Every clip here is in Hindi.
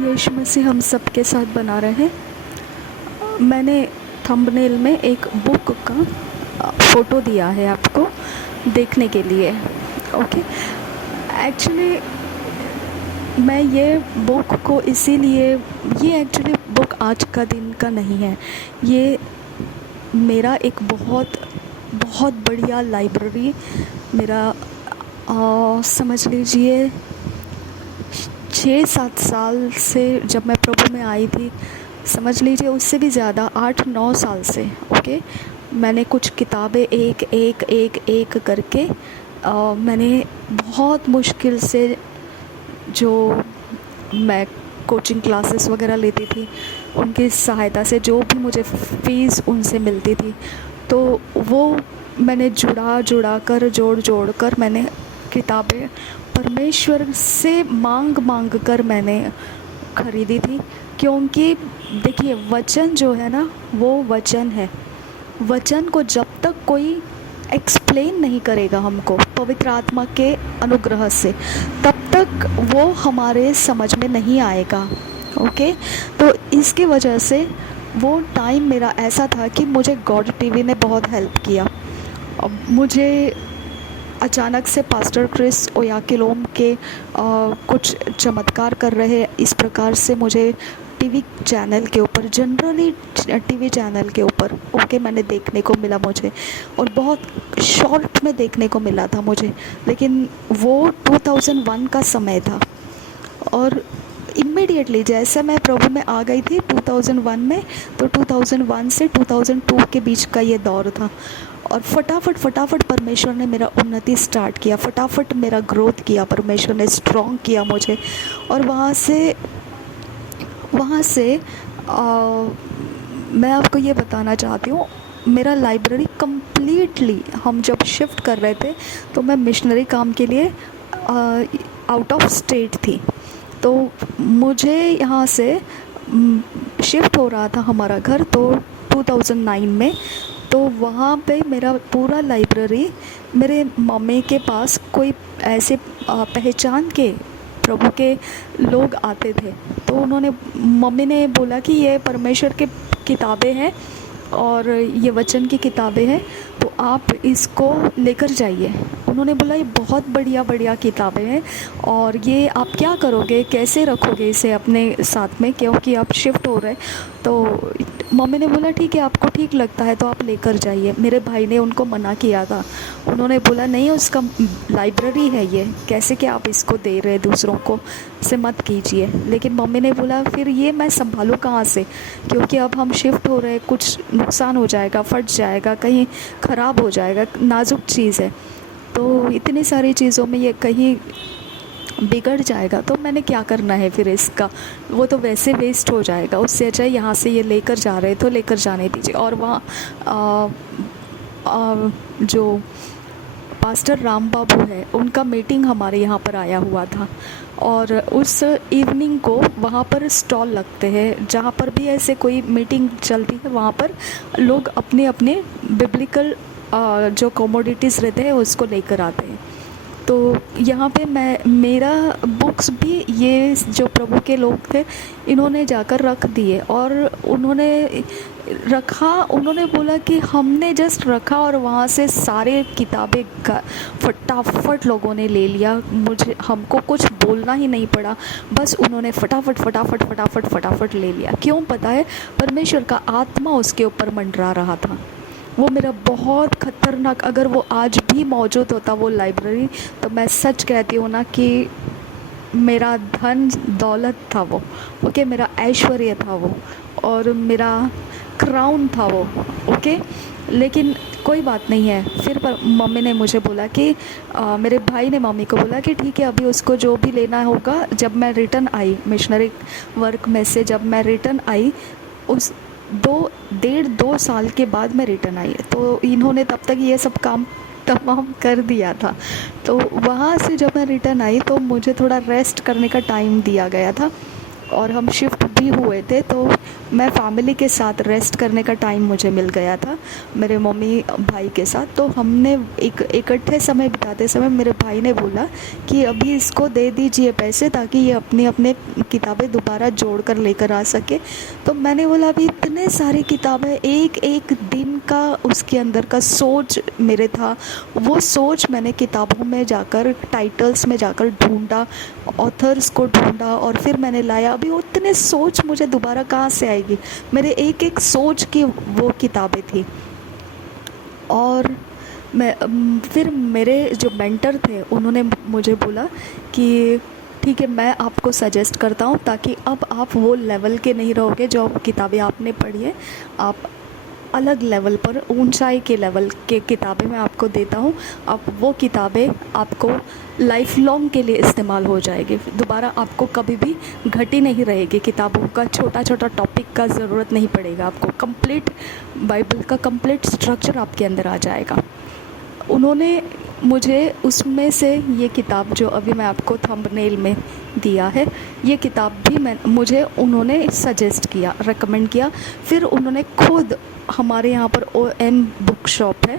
प्रभु यीशु मसीह हम सबके साथ बना रहे। मैंने थंबनेल में एक बुक का फ़ोटो दिया है आपको देखने के लिए। ओके, एक्चुअली मैं ये बुक को इसीलिए, ये एक्चुअली बुक आज का दिन का नहीं है। ये मेरा एक बहुत बहुत बढ़िया लाइब्रेरी, मेरा समझ लीजिए 6-7 साल से जब मैं प्रभु में आई थी, समझ लीजिए उससे भी ज़्यादा 8-9 साल से। ओके, मैंने कुछ किताबें एक एक एक एक करके मैंने बहुत मुश्किल से, जो मैं कोचिंग क्लासेस वगैरह लेती थी उनकी सहायता से जो भी मुझे फ़ीस उनसे मिलती थी, तो वो मैंने जुड़ा कर जोड़ कर मैंने किताबें परमेश्वर से मांग कर मैंने ख़रीदी थी। क्योंकि देखिए, वचन जो है ना, वो वचन है। वचन को जब तक कोई एक्सप्लेन नहीं करेगा हमको पवित्र आत्मा के अनुग्रह से, तब तक वो हमारे समझ में नहीं आएगा। ओके, तो इसकी वजह से वो टाइम मेरा ऐसा था कि मुझे गॉड टीवी ने बहुत हेल्प किया। अब मुझे अचानक से पास्टर क्रिस ओयाकिलोम के कुछ चमत्कार कर रहे, इस प्रकार से मुझे टीवी चैनल के ऊपर, जनरली टीवी चैनल के ऊपर ओके मैंने देखने को मिला मुझे, और बहुत शॉर्ट में देखने को मिला था मुझे। लेकिन वो 2001 का समय था, और इमीडिएटली जैसे मैं प्रभु में आ गई थी 2001 में, तो 2001 से 2002 के बीच का ये दौर था। और फटाफट परमेश्वर ने मेरा उन्नति स्टार्ट किया, फटाफट मेरा ग्रोथ किया, परमेश्वर ने स्ट्रॉन्ग किया मुझे। और वहाँ से मैं आपको ये बताना चाहती हूँ, मेरा लाइब्रेरी कम्प्लीटली, हम जब शिफ्ट कर रहे थे तो मैं मिशनरी काम के लिए आउट ऑफ स्टेट थी, तो मुझे यहाँ से शिफ्ट हो रहा था हमारा घर, तो 2009 में, तो वहाँ पे मेरा पूरा लाइब्रेरी, मेरे मम्मी के पास कोई ऐसे पहचान के प्रभु के लोग आते थे, तो उन्होंने, मम्मी ने बोला कि ये परमेश्वर के किताबें हैं और ये वचन की किताबें हैं, तो आप इसको लेकर जाइए। उन्होंने बोला ये बहुत बढ़िया किताबें हैं, और ये आप क्या करोगे, कैसे रखोगे इसे अपने साथ में, क्योंकि आप शिफ्ट हो रहे। तो मम्मी ने बोला ठीक है, आपको ठीक लगता है तो आप लेकर जाइए। मेरे भाई ने उनको मना किया था, उन्होंने बोला नहीं, उसका लाइब्रेरी है ये, कैसे कि आप इसको दे रहे दूसरों को, से मत कीजिए। लेकिन मम्मी ने बोला फिर ये मैं संभालूँ कहाँ से, क्योंकि अब हम शिफ्ट हो रहे, कुछ नुकसान हो जाएगा, फट जाएगा, कहीं ख़राब हो जाएगा, नाजुक चीज़ है, तो इतनी सारी चीज़ों में ये कहीं बिगड़ जाएगा, तो मैंने क्या करना है फिर इसका, वो तो वैसे वेस्ट हो जाएगा, उससे अच्छा यहाँ से ये लेकर जा रहे तो लेकर जाने दीजिए। और वहाँ जो पास्टर राम बाबू है, उनका मीटिंग हमारे यहाँ पर आया हुआ था, और उस इवनिंग को वहाँ पर स्टॉल लगते हैं, जहाँ पर भी ऐसे कोई मीटिंग चलती है वहाँ पर लोग अपने अपने बिब्लिकल जो कमोडिटीज़ रहते हैं उसको लेकर आते हैं। तो यहाँ पे मेरा बुक्स भी, ये जो प्रभु के लोग थे, इन्होंने जाकर रख दिए, और उन्होंने बोला कि हमने जस्ट रखा और वहाँ से सारे किताबें फटाफट लोगों ने ले लिया। हमको कुछ बोलना ही नहीं पड़ा, बस उन्होंने फटाफट ले लिया। क्यों पता है? परमेश्वर का आत्मा उसके ऊपर मंडरा रहा था। वो मेरा बहुत ख़तरनाक, अगर वो आज भी मौजूद होता वो लाइब्रेरी, तो मैं सच कहती हूँ ना कि मेरा धन दौलत था वो, ओके, मेरा ऐश्वर्य था वो, और मेरा क्राउन था वो, ओके। लेकिन कोई बात नहीं है। फिर मम्मी ने मुझे बोला कि मेरे भाई ने मम्मी को बोला कि ठीक है, अभी उसको जो भी लेना होगा। जब मैं रिटर्न आई मिशनरी वर्क में से, जब मैं रिटर्न आई, उस 2 साल के बाद मैं रिटर्न आई, तो इन्होंने तब तक ये सब काम तमाम कर दिया था। तो वहाँ से जब मैं रिटर्न आई तो मुझे थोड़ा रेस्ट करने का टाइम दिया गया था, और हम शिफ्ट भी हुए थे, तो मैं फैमिली के साथ रेस्ट करने का टाइम मुझे मिल गया था मेरे मम्मी भाई के साथ। तो हमने इकट्ठे समय बिताते समय मेरे भाई ने बोला कि अभी इसको दे दीजिए पैसे ताकि ये अपनी अपने किताबें दोबारा जोड़ कर लेकर आ सके। तो मैंने बोला अभी इतने सारी किताबें, एक एक दिन का उसके अंदर का सोच मेरे था, वो सोच मैंने किताबों में जाकर, टाइटल्स में जाकर ढूंढा, ऑथर्स को ढूंढा और फिर मैंने लाया। अभी उतने सोच मुझे दोबारा कहाँ से आएगी, मेरे एक एक सोच की वो किताबें थी। और फिर मेरे जो मेंटर थे उन्होंने मुझे बोला कि ठीक है, मैं आपको सजेस्ट करता हूँ ताकि अब आप वो लेवल के नहीं रहोगे जो किताबें आपने पढ़ी है, आप अलग लेवल पर, ऊंचाई के लेवल के किताबें मैं आपको देता हूँ। अब वो किताबें आपको लाइफ लॉन्ग के लिए इस्तेमाल हो जाएगी, दोबारा आपको कभी भी घटी नहीं रहेगी। किताबों का छोटा छोटा टॉपिक का ज़रूरत नहीं पड़ेगा आपको, कंप्लीट बाइबल का कंप्लीट स्ट्रक्चर आपके अंदर आ जाएगा। उन्होंने मुझे उसमें से ये किताब जो अभी मैं आपको थंबनेल में दिया है, ये किताब भी मुझे उन्होंने सजेस्ट किया, रेकमेंड किया। फिर उन्होंने खुद, हमारे यहाँ पर OM बुक शॉप है,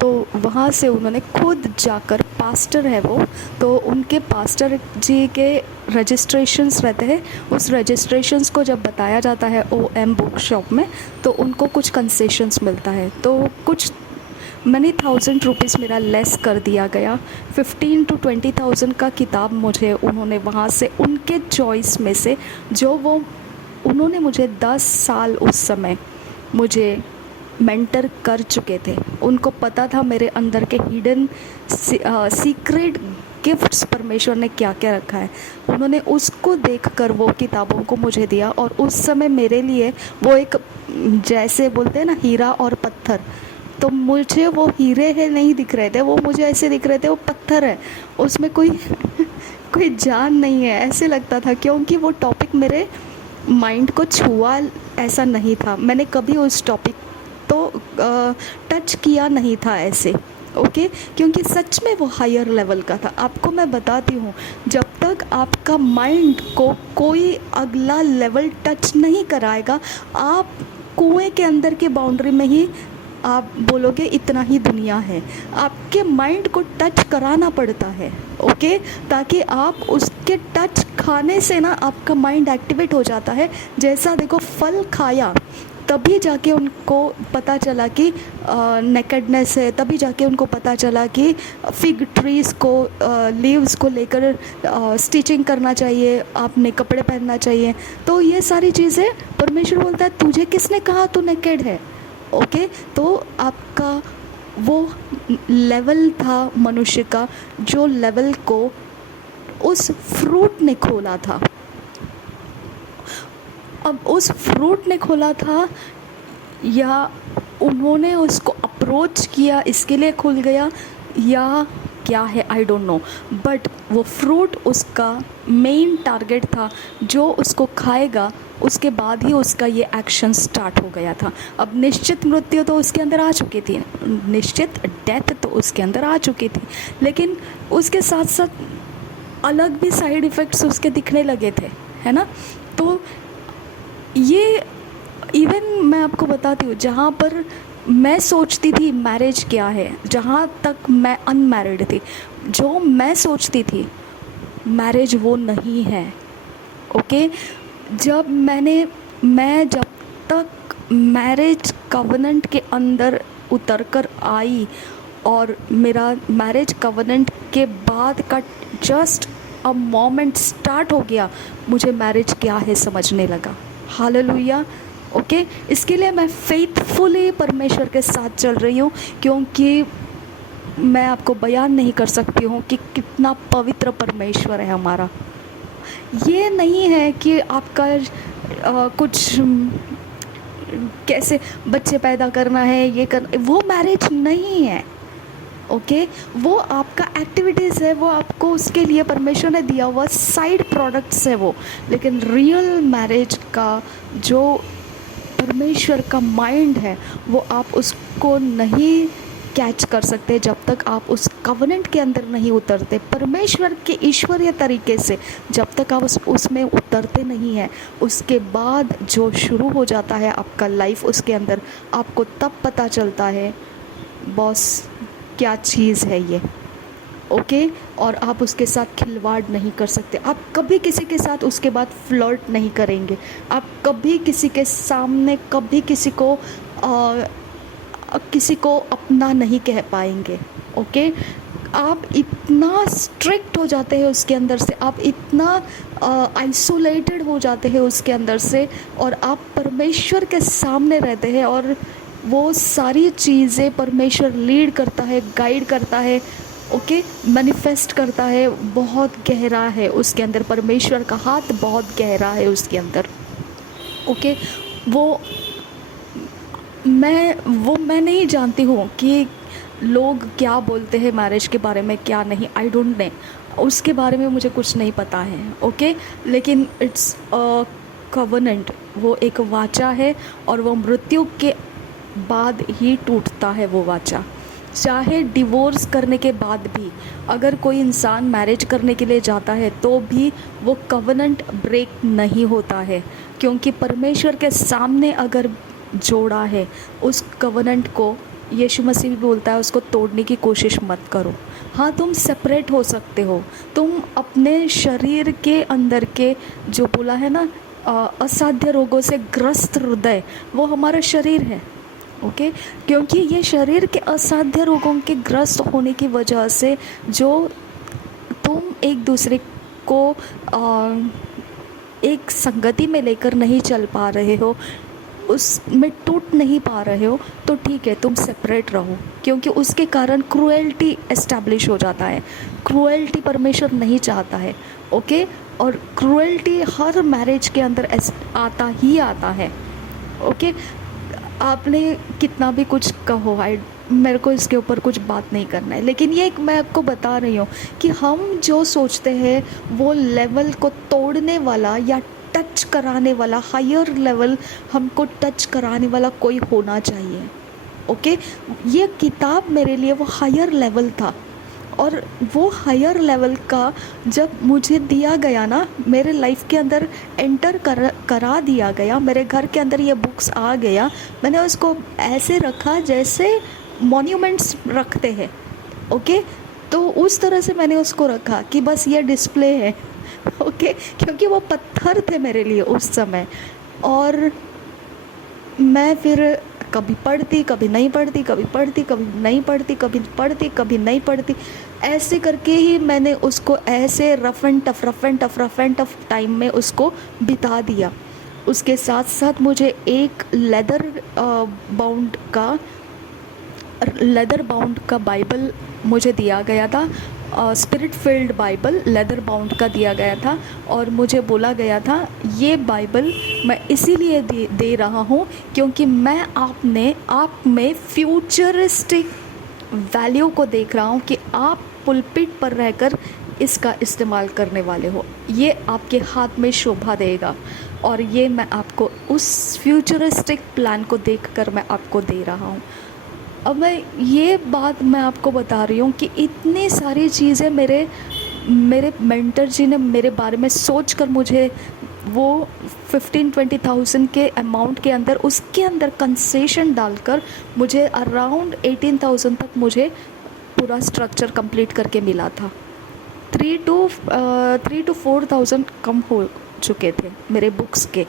तो वहाँ से उन्होंने खुद जाकर, पास्टर है वो, तो उनके पास्टर जी के रजिस्ट्रेशंस रहते हैं, उस रजिस्ट्रेशंस को जब बताया जाता है OM बुक शॉप में तो उनको कुछ कंसेशंस मिलता है। तो कुछ मनी 1000 रुपीज़ मेरा लेस कर दिया गया। 15 to 20,000 का किताब मुझे उन्होंने वहाँ से, उनके चॉइस में से, जो वो उन्होंने मुझे 10 साल उस समय मुझे मेंटर कर चुके थे, उनको पता था मेरे अंदर के हिडन सीक्रेट गिफ्ट्स परमेश्वर ने क्या क्या रखा है। उन्होंने उसको देखकर वो किताबों को मुझे दिया, और उस समय मेरे लिए वो एक, जैसे बोलते हैं ना, हीरा और पत्थर, तो मुझे वो हीरे है नहीं दिख रहे थे, वो मुझे ऐसे दिख रहे थे वो पत्थर है, उसमें कोई कोई जान नहीं है ऐसे लगता था, क्योंकि वो टॉपिक मेरे माइंड को छुआ ऐसा नहीं था। मैंने कभी उस टॉपिक तो टच किया नहीं था ऐसे, ओके, क्योंकि सच में वो हायर लेवल का था। आपको मैं बताती हूँ, जब तक आपका माइंड को कोई अगला लेवल टच नहीं कराएगा, आप कुएं के अंदर के बाउंड्री में ही आप बोलोगे इतना ही दुनिया है। आपके माइंड को टच कराना पड़ता है, ओके, ताकि आप उसके टच खाने से ना आपका माइंड एक्टिवेट हो जाता है। जैसा देखो, फल खाया तभी जाके उनको पता चला कि नेकेडनेस है, तभी जाके उनको पता चला कि फिग ट्रीज़ को, लीव्स को लेकर स्टिचिंग करना चाहिए, आपने कपड़े पहनना चाहिए। तो ये सारी चीज़ें परमेश्वर बोलता है, तुझे किसने कहा तू नेकेड है, ओके। तो आपका वो लेवल था मनुष्य का, जो लेवल को उस फ्रूट ने खोला था। अब उस फ्रूट ने खोला था या उन्होंने उसको अप्रोच किया इसके लिए खुल गया, या क्या है, आई डोंट नो, बट वो फ्रूट उसका मेन टारगेट था। जो उसको खाएगा उसके बाद ही उसका ये एक्शन स्टार्ट हो गया था। अब निश्चित मृत्यु तो उसके अंदर आ चुकी थी, निश्चित डेथ तो उसके अंदर आ चुकी थी, लेकिन उसके साथ साथ अलग भी साइड इफ़ेक्ट्स उसके दिखने लगे थे, है ना। तो ये इवन मैं आपको बताती हूँ, जहाँ पर मैं सोचती थी मैरिज क्या है, जहाँ तक मैं अनमैरिड थी, जो मैं सोचती थी मैरिज वो नहीं है, ओके। मैं जब तक मैरिज कवनेंट के अंदर उतर कर आई और मेरा मैरिज कवनेंट के बाद का जस्ट अ मोमेंट स्टार्ट हो गया, मुझे मैरिज क्या है समझने लगा। Hallelujah, okay. इसके लिए मैं फेथफुली परमेश्वर के साथ चल रही हूँ, क्योंकि मैं आपको बयान नहीं कर सकती हूँ कि कितना पवित्र परमेश्वर है हमारा। ये नहीं है कि आपका कुछ कैसे बच्चे पैदा करना है, ये वो मैरिज नहीं है, ओके। वो आपका एक्टिविटीज़ है, वो आपको उसके लिए परमेश्वर ने दिया हुआ साइड प्रोडक्ट्स है वो। लेकिन रियल मैरिज का जो परमेश्वर का माइंड है, वो आप उसको नहीं कैच कर सकते जब तक आप उस कवनेंट के अंदर नहीं उतरते, परमेश्वर के ईश्वरीय तरीके से जब तक आप उसमें उतरते नहीं हैं। उसके बाद जो शुरू हो जाता है आपका लाइफ, उसके अंदर आपको तब पता चलता है बॉस क्या चीज़ है ये। ओके और आप उसके साथ खिलवाड़ नहीं कर सकते। आप कभी किसी के साथ उसके बाद फ्लर्ट नहीं करेंगे। आप कभी किसी के सामने कभी किसी को अपना नहीं कह पाएंगे। ओके आप इतना स्ट्रिक्ट हो जाते हैं उसके अंदर से, आप इतना आइसोलेटेड हो जाते हैं उसके अंदर से, और आप परमेश्वर के सामने रहते हैं और वो सारी चीज़ें परमेश्वर लीड करता है, गाइड करता है। ओके मैनिफेस्ट करता है। बहुत गहरा है उसके अंदर, परमेश्वर का हाथ बहुत गहरा है उसके अंदर। ओके वो मैं नहीं जानती हूँ कि लोग क्या बोलते हैं मैरिज के बारे में, क्या नहीं, आई डोंट नो, उसके बारे में मुझे कुछ नहीं पता है। ओके लेकिन इट्स अ कवनेंट, वो एक वाचा है और वो मृत्यु के बाद ही टूटता है वो वाचा। चाहे डिवोर्स करने के बाद भी अगर कोई इंसान मैरिज करने के लिए जाता है तो भी वो कवनेंट ब्रेक नहीं होता है, क्योंकि परमेश्वर के सामने अगर जोड़ा है उस कवनेंट को, यीशु मसीह भी बोलता है उसको तोड़ने की कोशिश मत करो। हाँ तुम सेपरेट हो सकते हो, तुम अपने शरीर के अंदर के जो बोला है ना असाध्य रोगों से ग्रस्त हृदय, वो हमारा शरीर है। ओके क्योंकि ये शरीर के असाध्य रोगों के ग्रस्त होने की वजह से जो तुम एक दूसरे को एक संगति में लेकर नहीं चल पा रहे हो, उसमें टूट नहीं पा रहे हो, तो ठीक है तुम सेपरेट रहो, क्योंकि उसके कारण क्रूएल्टी एस्टैब्लिश हो जाता है। क्रूएल्टी परमेश्वर नहीं चाहता है। ओके और क्रूएल्टी हर मैरिज के अंदर आता ही आता है। ओके आपने कितना भी कुछ कहो, मेरे को इसके ऊपर कुछ बात नहीं करना है, लेकिन ये मैं आपको बता रही हूँ कि हम जो सोचते हैं वो लेवल को तोड़ने वाला या टच कराने वाला, हायर लेवल हमको टच कराने वाला कोई होना चाहिए। ओके ये किताब मेरे लिए वो हायर लेवल था, और वो हायर लेवल का जब मुझे दिया गया ना, मेरे लाइफ के अंदर एंटर करा दिया गया, मेरे घर के अंदर ये बुक्स आ गया, मैंने उसको ऐसे रखा जैसे मॉन्यूमेंट्स रखते हैं। ओके तो उस तरह से मैंने उसको रखा कि बस ये डिस्प्ले है। ओके क्योंकि वो पत्थर थे मेरे लिए उस समय, और मैं फिर कभी पढ़ती कभी नहीं पढ़ती, कभी पढ़ती कभी नहीं पढ़ती, कभी पढ़ती कभी नहीं पढ़ती, ऐसे करके ही मैंने उसको ऐसे रफ़ एंड टफ टाइम में उसको बिता दिया। उसके साथ साथ मुझे एक लेदर बाउंड का बाइबल मुझे दिया गया था, spirit field Bible leather bound का दिया गया था, और मुझे बोला गया था ये बाइबल मैं इसीलिए दे रहा हूँ क्योंकि मैं आप में फ्यूचरिस्टिक वैल्यू को देख रहा हूँ कि आप पुलपिट पर रहकर इसका इस्तेमाल करने वाले हो, ये आपके हाथ में शोभा देगा, और ये मैं आपको उस फ्यूचरिस्टिक प्लान को देखकर मैं आपको दे रहा हूँ। अब ये बात मैं आपको बता रही हूँ कि इतनी सारी चीज़ें मेरे मेंटर जी ने मेरे बारे में सोच कर मुझे वो 15-20,000 के अमाउंट के अंदर, उसके अंदर कंसेशन डालकर मुझे अराउंड 18,000 तक मुझे पूरा स्ट्रक्चर कंप्लीट करके मिला था। 3 to 4,000 कम हो चुके थे मेरे बुक्स के,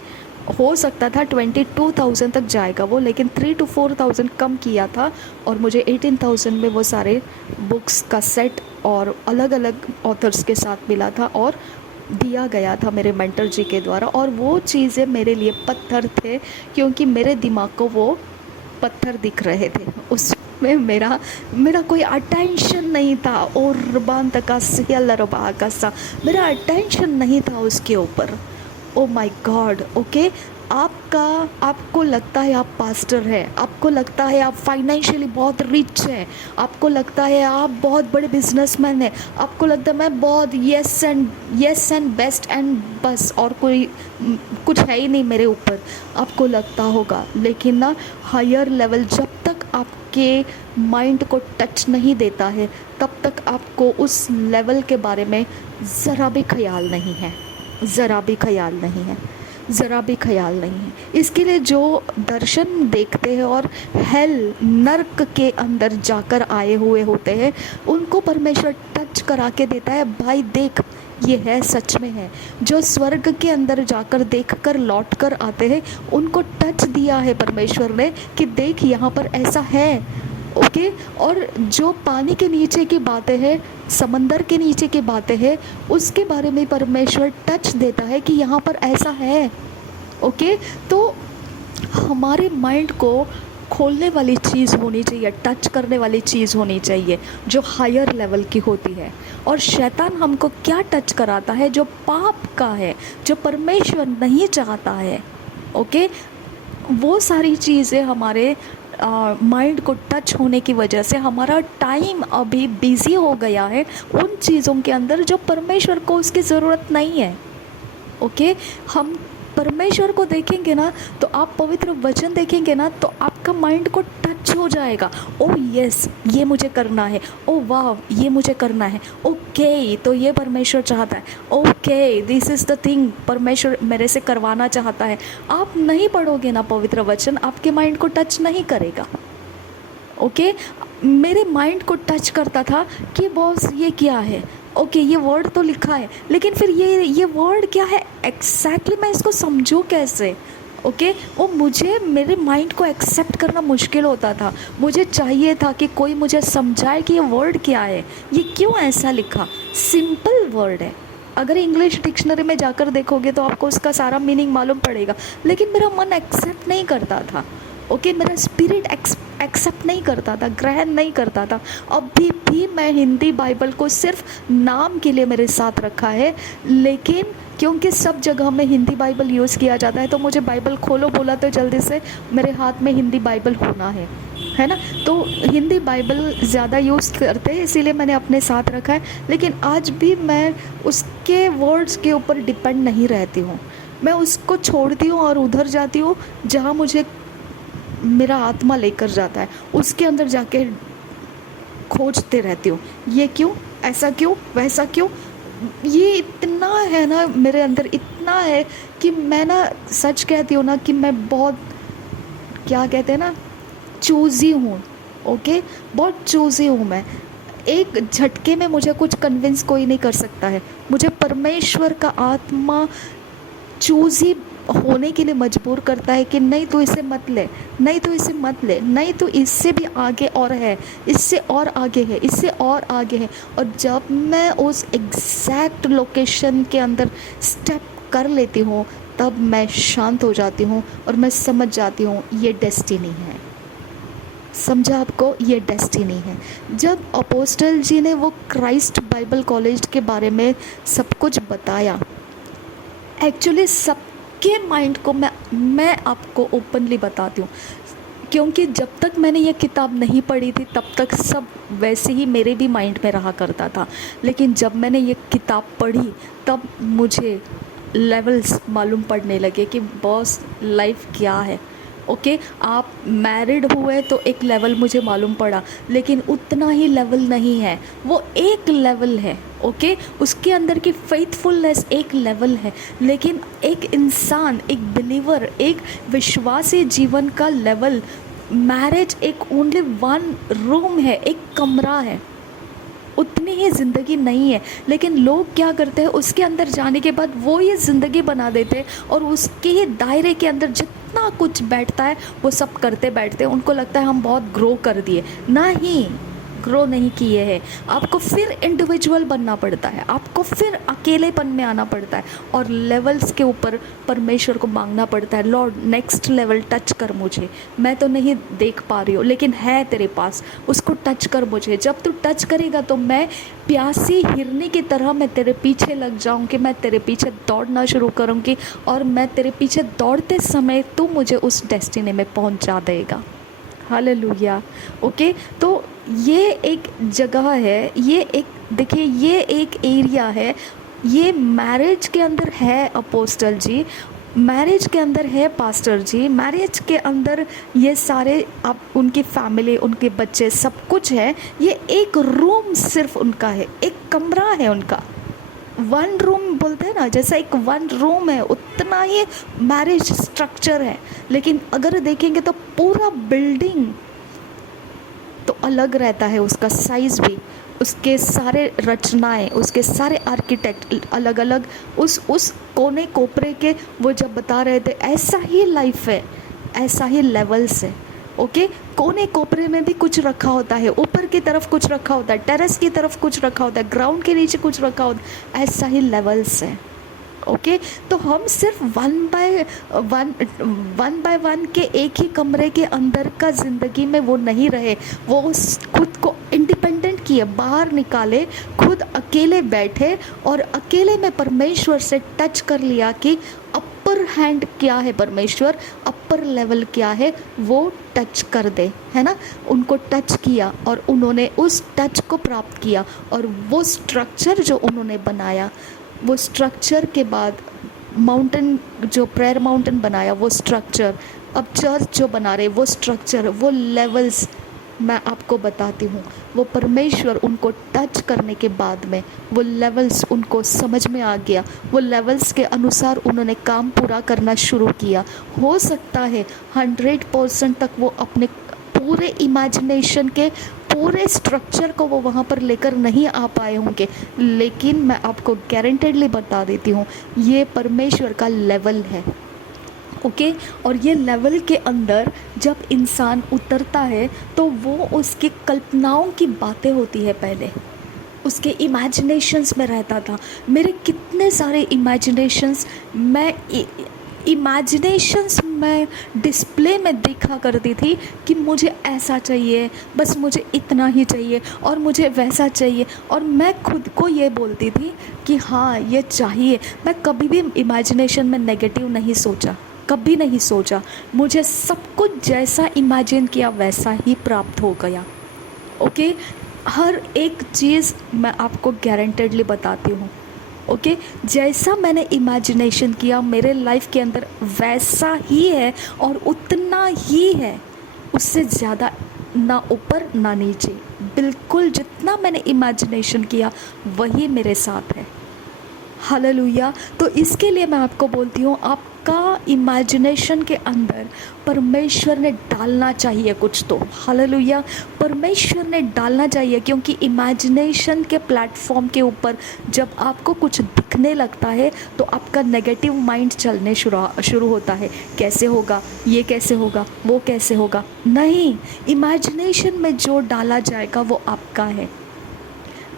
हो सकता था 22,000 तक जाएगा वो, लेकिन 3 to 4,000 कम किया था, और मुझे 18,000 में वो सारे बुक्स का सेट और अलग अलग ऑथर्स के साथ मिला था और दिया गया था मेरे मेंटर जी के द्वारा। और वो चीज़ें मेरे लिए पत्थर थे, क्योंकि मेरे दिमाग को वो पत्थर दिख रहे थे, उसमें मेरा कोई अटेंशन नहीं था, और रबान तक सा मेरा अटेंशन नहीं था उसके ऊपर। Oh my God. ओके आपको लगता है आप पास्टर हैं, आपको लगता है आप फाइनेंशियली बहुत रिच हैं, आपको लगता है आप बहुत बड़े बिजनेसमैन हैं, आपको लगता है मैं बहुत येस एंड बेस्ट एंड बस, और कोई कुछ है ही नहीं मेरे ऊपर, आपको लगता होगा। लेकिन ना हायर लेवल जब तक आपके माइंड को टच नहीं देता है तब तक आपको उस लेवल के बारे में ज़रा भी ख्याल नहीं है, ज़रा भी ख्याल नहीं है, ज़रा भी ख्याल नहीं है। इसके लिए जो दर्शन देखते हैं और हेल नर्क के अंदर जाकर आए हुए होते हैं, उनको परमेश्वर टच करा के देता है, भाई देख ये है, सच में है। जो स्वर्ग के अंदर जाकर देखकर लौट कर आते हैं, उनको टच दिया है परमेश्वर ने कि देख यहाँ पर ऐसा है, ओके। और जो पानी के नीचे की बातें हैं, समंदर के नीचे की बातें हैं, उसके बारे में परमेश्वर टच देता है कि यहाँ पर ऐसा है, ओके। तो हमारे माइंड को खोलने वाली चीज़ होनी चाहिए, टच करने वाली चीज़ होनी चाहिए जो हायर लेवल की होती है। और शैतान हमको क्या टच कराता है? जो पाप का है, जो परमेश्वर नहीं चाहता है, ओके। वो सारी चीज़ें हमारे माइंड को टच होने की वजह से हमारा टाइम अभी बिज़ी हो गया है उन चीज़ों के अंदर जो परमेश्वर को उसकी ज़रूरत नहीं है, ओके। हम परमेश्वर को देखेंगे ना, तो आप पवित्र वचन देखेंगे ना, तो आपका माइंड को टच हो जाएगा। ओह यस, ये मुझे करना है, ओह वाह ये मुझे करना है, ओके तो ये परमेश्वर चाहता है, okay this is the thing परमेश्वर मेरे से करवाना चाहता है। आप नहीं पढ़ोगे ना पवित्र वचन, आपके माइंड को टच नहीं करेगा, ओके। मेरे माइंड को टच करता था कि बॉस ये क्या है, ओके ये वर्ड तो लिखा है, लेकिन फिर ये वर्ड क्या है एग्जैक्टली, मैं इसको समझूँ कैसे, ओके। वो मुझे मेरे माइंड को एक्सेप्ट करना मुश्किल होता था। मुझे चाहिए था कि कोई मुझे समझाए कि ये वर्ड क्या है, ये क्यों ऐसा लिखा। सिंपल वर्ड है, अगर इंग्लिश डिक्शनरी में जाकर देखोगे तो आपको उसका सारा मीनिंग मालूम पड़ेगा, लेकिन मेरा मन एक्सेप्ट नहीं करता था, ओके। मेरा स्पिरिट एक्सेप्ट नहीं करता था, ग्रहण नहीं करता था। अभी भी मैं हिंदी बाइबल को सिर्फ नाम के लिए मेरे साथ रखा है, लेकिन क्योंकि सब जगह में हिंदी बाइबल यूज़ किया जाता है, तो मुझे बाइबल खोलो बोला तो जल्दी से मेरे हाथ में हिंदी बाइबल होना है ना। तो हिंदी बाइबल ज़्यादा यूज़ करते हैं, इसीलिए मैंने अपने साथ रखा है। लेकिन आज भी मैं उसके वर्ड्स के ऊपर डिपेंड नहीं रहती हूँ, मैं उसको छोड़ती हूँ और उधर जाती हूँ जहाँ मुझे मेरा आत्मा लेकर जाता है, उसके अंदर जाके खोजते रहती हूँ, ये क्यों, ऐसा क्यों, वैसा क्यों। ये इतना है ना मेरे अंदर, इतना है कि मैं ना सच कहती हूँ ना कि मैं बहुत, क्या कहते हैं ना, चूज़ी हूँ, ओके। बहुत चूज़ी हूँ मैं। एक झटके में मुझे कुछ कन्विंस कोई नहीं कर सकता है। मुझे परमेश्वर का आत्मा चूज़ी होने के लिए मजबूर करता है कि नहीं तो इसे मत ले, नहीं तो इसे मत ले, नहीं तो इससे भी आगे और है, इससे और आगे है, इससे और आगे है। और जब मैं उस एग्जैक्ट लोकेशन के अंदर स्टेप कर लेती हूँ, तब मैं शांत हो जाती हूँ और मैं समझ जाती हूँ ये डेस्टिनी है। समझा आपको, ये डेस्टिनी है। जब अपोस्टल जी ने वो क्राइस्ट बाइबल कॉलेज के बारे में सब कुछ बताया, एक्चुअली सबके माइंड को मैं आपको ओपनली बताती हूँ, क्योंकि जब तक मैंने ये किताब नहीं पढ़ी थी तब तक सब वैसे ही मेरे भी माइंड में रहा करता था। लेकिन जब मैंने ये किताब पढ़ी तब मुझे लेवल्स मालूम पड़ने लगे कि बॉस लाइफ क्या है, ओके। आप मैरिड हुए तो एक लेवल मुझे मालूम पड़ा, लेकिन उतना ही लेवल नहीं है, वो एक लेवल है, ओके। उसके अंदर की फेथफुलनेस एक लेवल है, लेकिन एक इंसान, एक बिलीवर, एक विश्वासी जीवन का लेवल, मैरिज एक ओनली वन रूम है, एक कमरा है, उतनी ही ज़िंदगी नहीं है। लेकिन लोग क्या करते हैं, उसके अंदर जाने के बाद वो ये ज़िंदगी बना देते हैं और उसके ही दायरे के अंदर जितना कुछ बैठता है वो सब करते बैठते हैं। उनको लगता है हम बहुत ग्रो कर दिए, नहीं, ग्रो नहीं किए हैं। आपको फिर इंडिविजुअल बनना पड़ता है, आपको फिर अकेलेपन में आना पड़ता है और लेवल्स के ऊपर परमेश्वर को मांगना पड़ता है, लॉर्ड नेक्स्ट लेवल टच कर मुझे, मैं तो नहीं देख पा रही हूँ लेकिन है तेरे पास, उसको टच कर मुझे। जब तू टच करेगा तो मैं प्यासी हिरनी की तरह मैं तेरे पीछे लग जाऊँगी, मैं तेरे पीछे दौड़ना शुरू करूँगी और मैं तेरे पीछे दौड़ते समय तू मुझे उस डेस्टिनी में पहुँचा देगा। Hallelujah, okay. तो ये एक जगह है, ये एक, देखिए ये एक एरिया है, ये मैरिज के अंदर है अपोस्टल जी। मैरिज के अंदर है पास्टर जी, मैरिज के अंदर ये सारे आप उनकी फैमिली, उनके बच्चे, सब कुछ है। ये एक रूम सिर्फ उनका है, एक कमरा है उनका। वन रूम बोलते हैं ना, जैसा एक वन रूम है उतना ही मैरिज स्ट्रक्चर है। लेकिन अगर देखेंगे तो पूरा बिल्डिंग तो अलग रहता है, उसका साइज़ भी, उसके सारे रचनाएं, उसके सारे आर्किटेक्ट अलग अलग। उस कोने कोपरे के वो जब बता रहे थे, ऐसा ही लाइफ है, ऐसा ही लेवल्स है। ओके, कोने कोपरे में भी कुछ रखा होता है, ऊपर की तरफ कुछ रखा होता है, टेरेस की तरफ कुछ रखा होता है, ग्राउंड के नीचे कुछ रखा होता है, ऐसा ही लेवल्स है। ओके, तो हम सिर्फ वन बाय वन के एक ही कमरे के अंदर का ज़िंदगी में वो नहीं रहे। वो खुद को इंडिपेंडेंट किए, बाहर निकाले, खुद अकेले बैठे और अकेले में परमेश्वर से टच कर लिया कि अपर हैंड क्या है, परमेश्वर अपर लेवल क्या है, वो टच कर दे, है ना। उनको टच किया और उन्होंने उस टच को प्राप्त किया, और वो स्ट्रक्चर जो उन्होंने बनाया, वो स्ट्रक्चर के बाद माउंटेन, जो प्रेयर माउंटेन बनाया वो स्ट्रक्चर, अब चर्च जो बना रहे वो स्ट्रक्चर, वो लेवल्स मैं आपको बताती हूँ। वो परमेश्वर उनको टच करने के बाद में वो लेवल्स उनको समझ में आ गया, वो लेवल्स के अनुसार उन्होंने काम पूरा करना शुरू किया। हो सकता है 100% तक वो अपने पूरे इमेजिनेशन के पूरे स्ट्रक्चर को वो वहाँ पर लेकर नहीं आ पाए होंगे, लेकिन मैं आपको गारंटेडली बता देती हूँ ये परमेश्वर का लेवल है। ओके, और ये लेवल के अंदर जब इंसान उतरता है तो वो उसकी कल्पनाओं की बातें होती है, पहले उसके इमेजिनेशंस में रहता था। मेरे कितने सारे इमेजिनेशंस मैं डिस्प्ले में देखा करती थी कि मुझे ऐसा चाहिए, बस मुझे इतना ही चाहिए, और मुझे वैसा चाहिए, और मैं खुद को ये बोलती थी कि हाँ ये चाहिए। मैं कभी भी इमेजिनेशन में नेगेटिव नहीं सोचा, कभी नहीं सोचा। मुझे सब कुछ जैसा इमेजिन किया वैसा ही प्राप्त हो गया। ओके, हर एक चीज़ मैं आपको गारंटेडली बताती हूँ। ओके, जैसा मैंने इमेजिनेशन किया मेरे लाइफ के अंदर वैसा ही है, और उतना ही है, उससे ज़्यादा ना ऊपर ना नीचे। बिल्कुल जितना मैंने इमेजिनेशन किया वही मेरे साथ है। हालेलुया। तो इसके लिए मैं आपको बोलती हूँ, आपका इमेजिनेशन के अंदर परमेश्वर ने डालना चाहिए कुछ तो। हालेलुया, परमेश्वर ने डालना चाहिए, क्योंकि इमेजिनेशन के प्लेटफॉर्म के ऊपर जब आपको कुछ दिखने लगता है तो आपका नेगेटिव माइंड चलने शुरू होता है। कैसे होगा, ये कैसे होगा, वो कैसे होगा। नहीं, इमेजिनेशन में जो डाला जाएगा वो आपका है।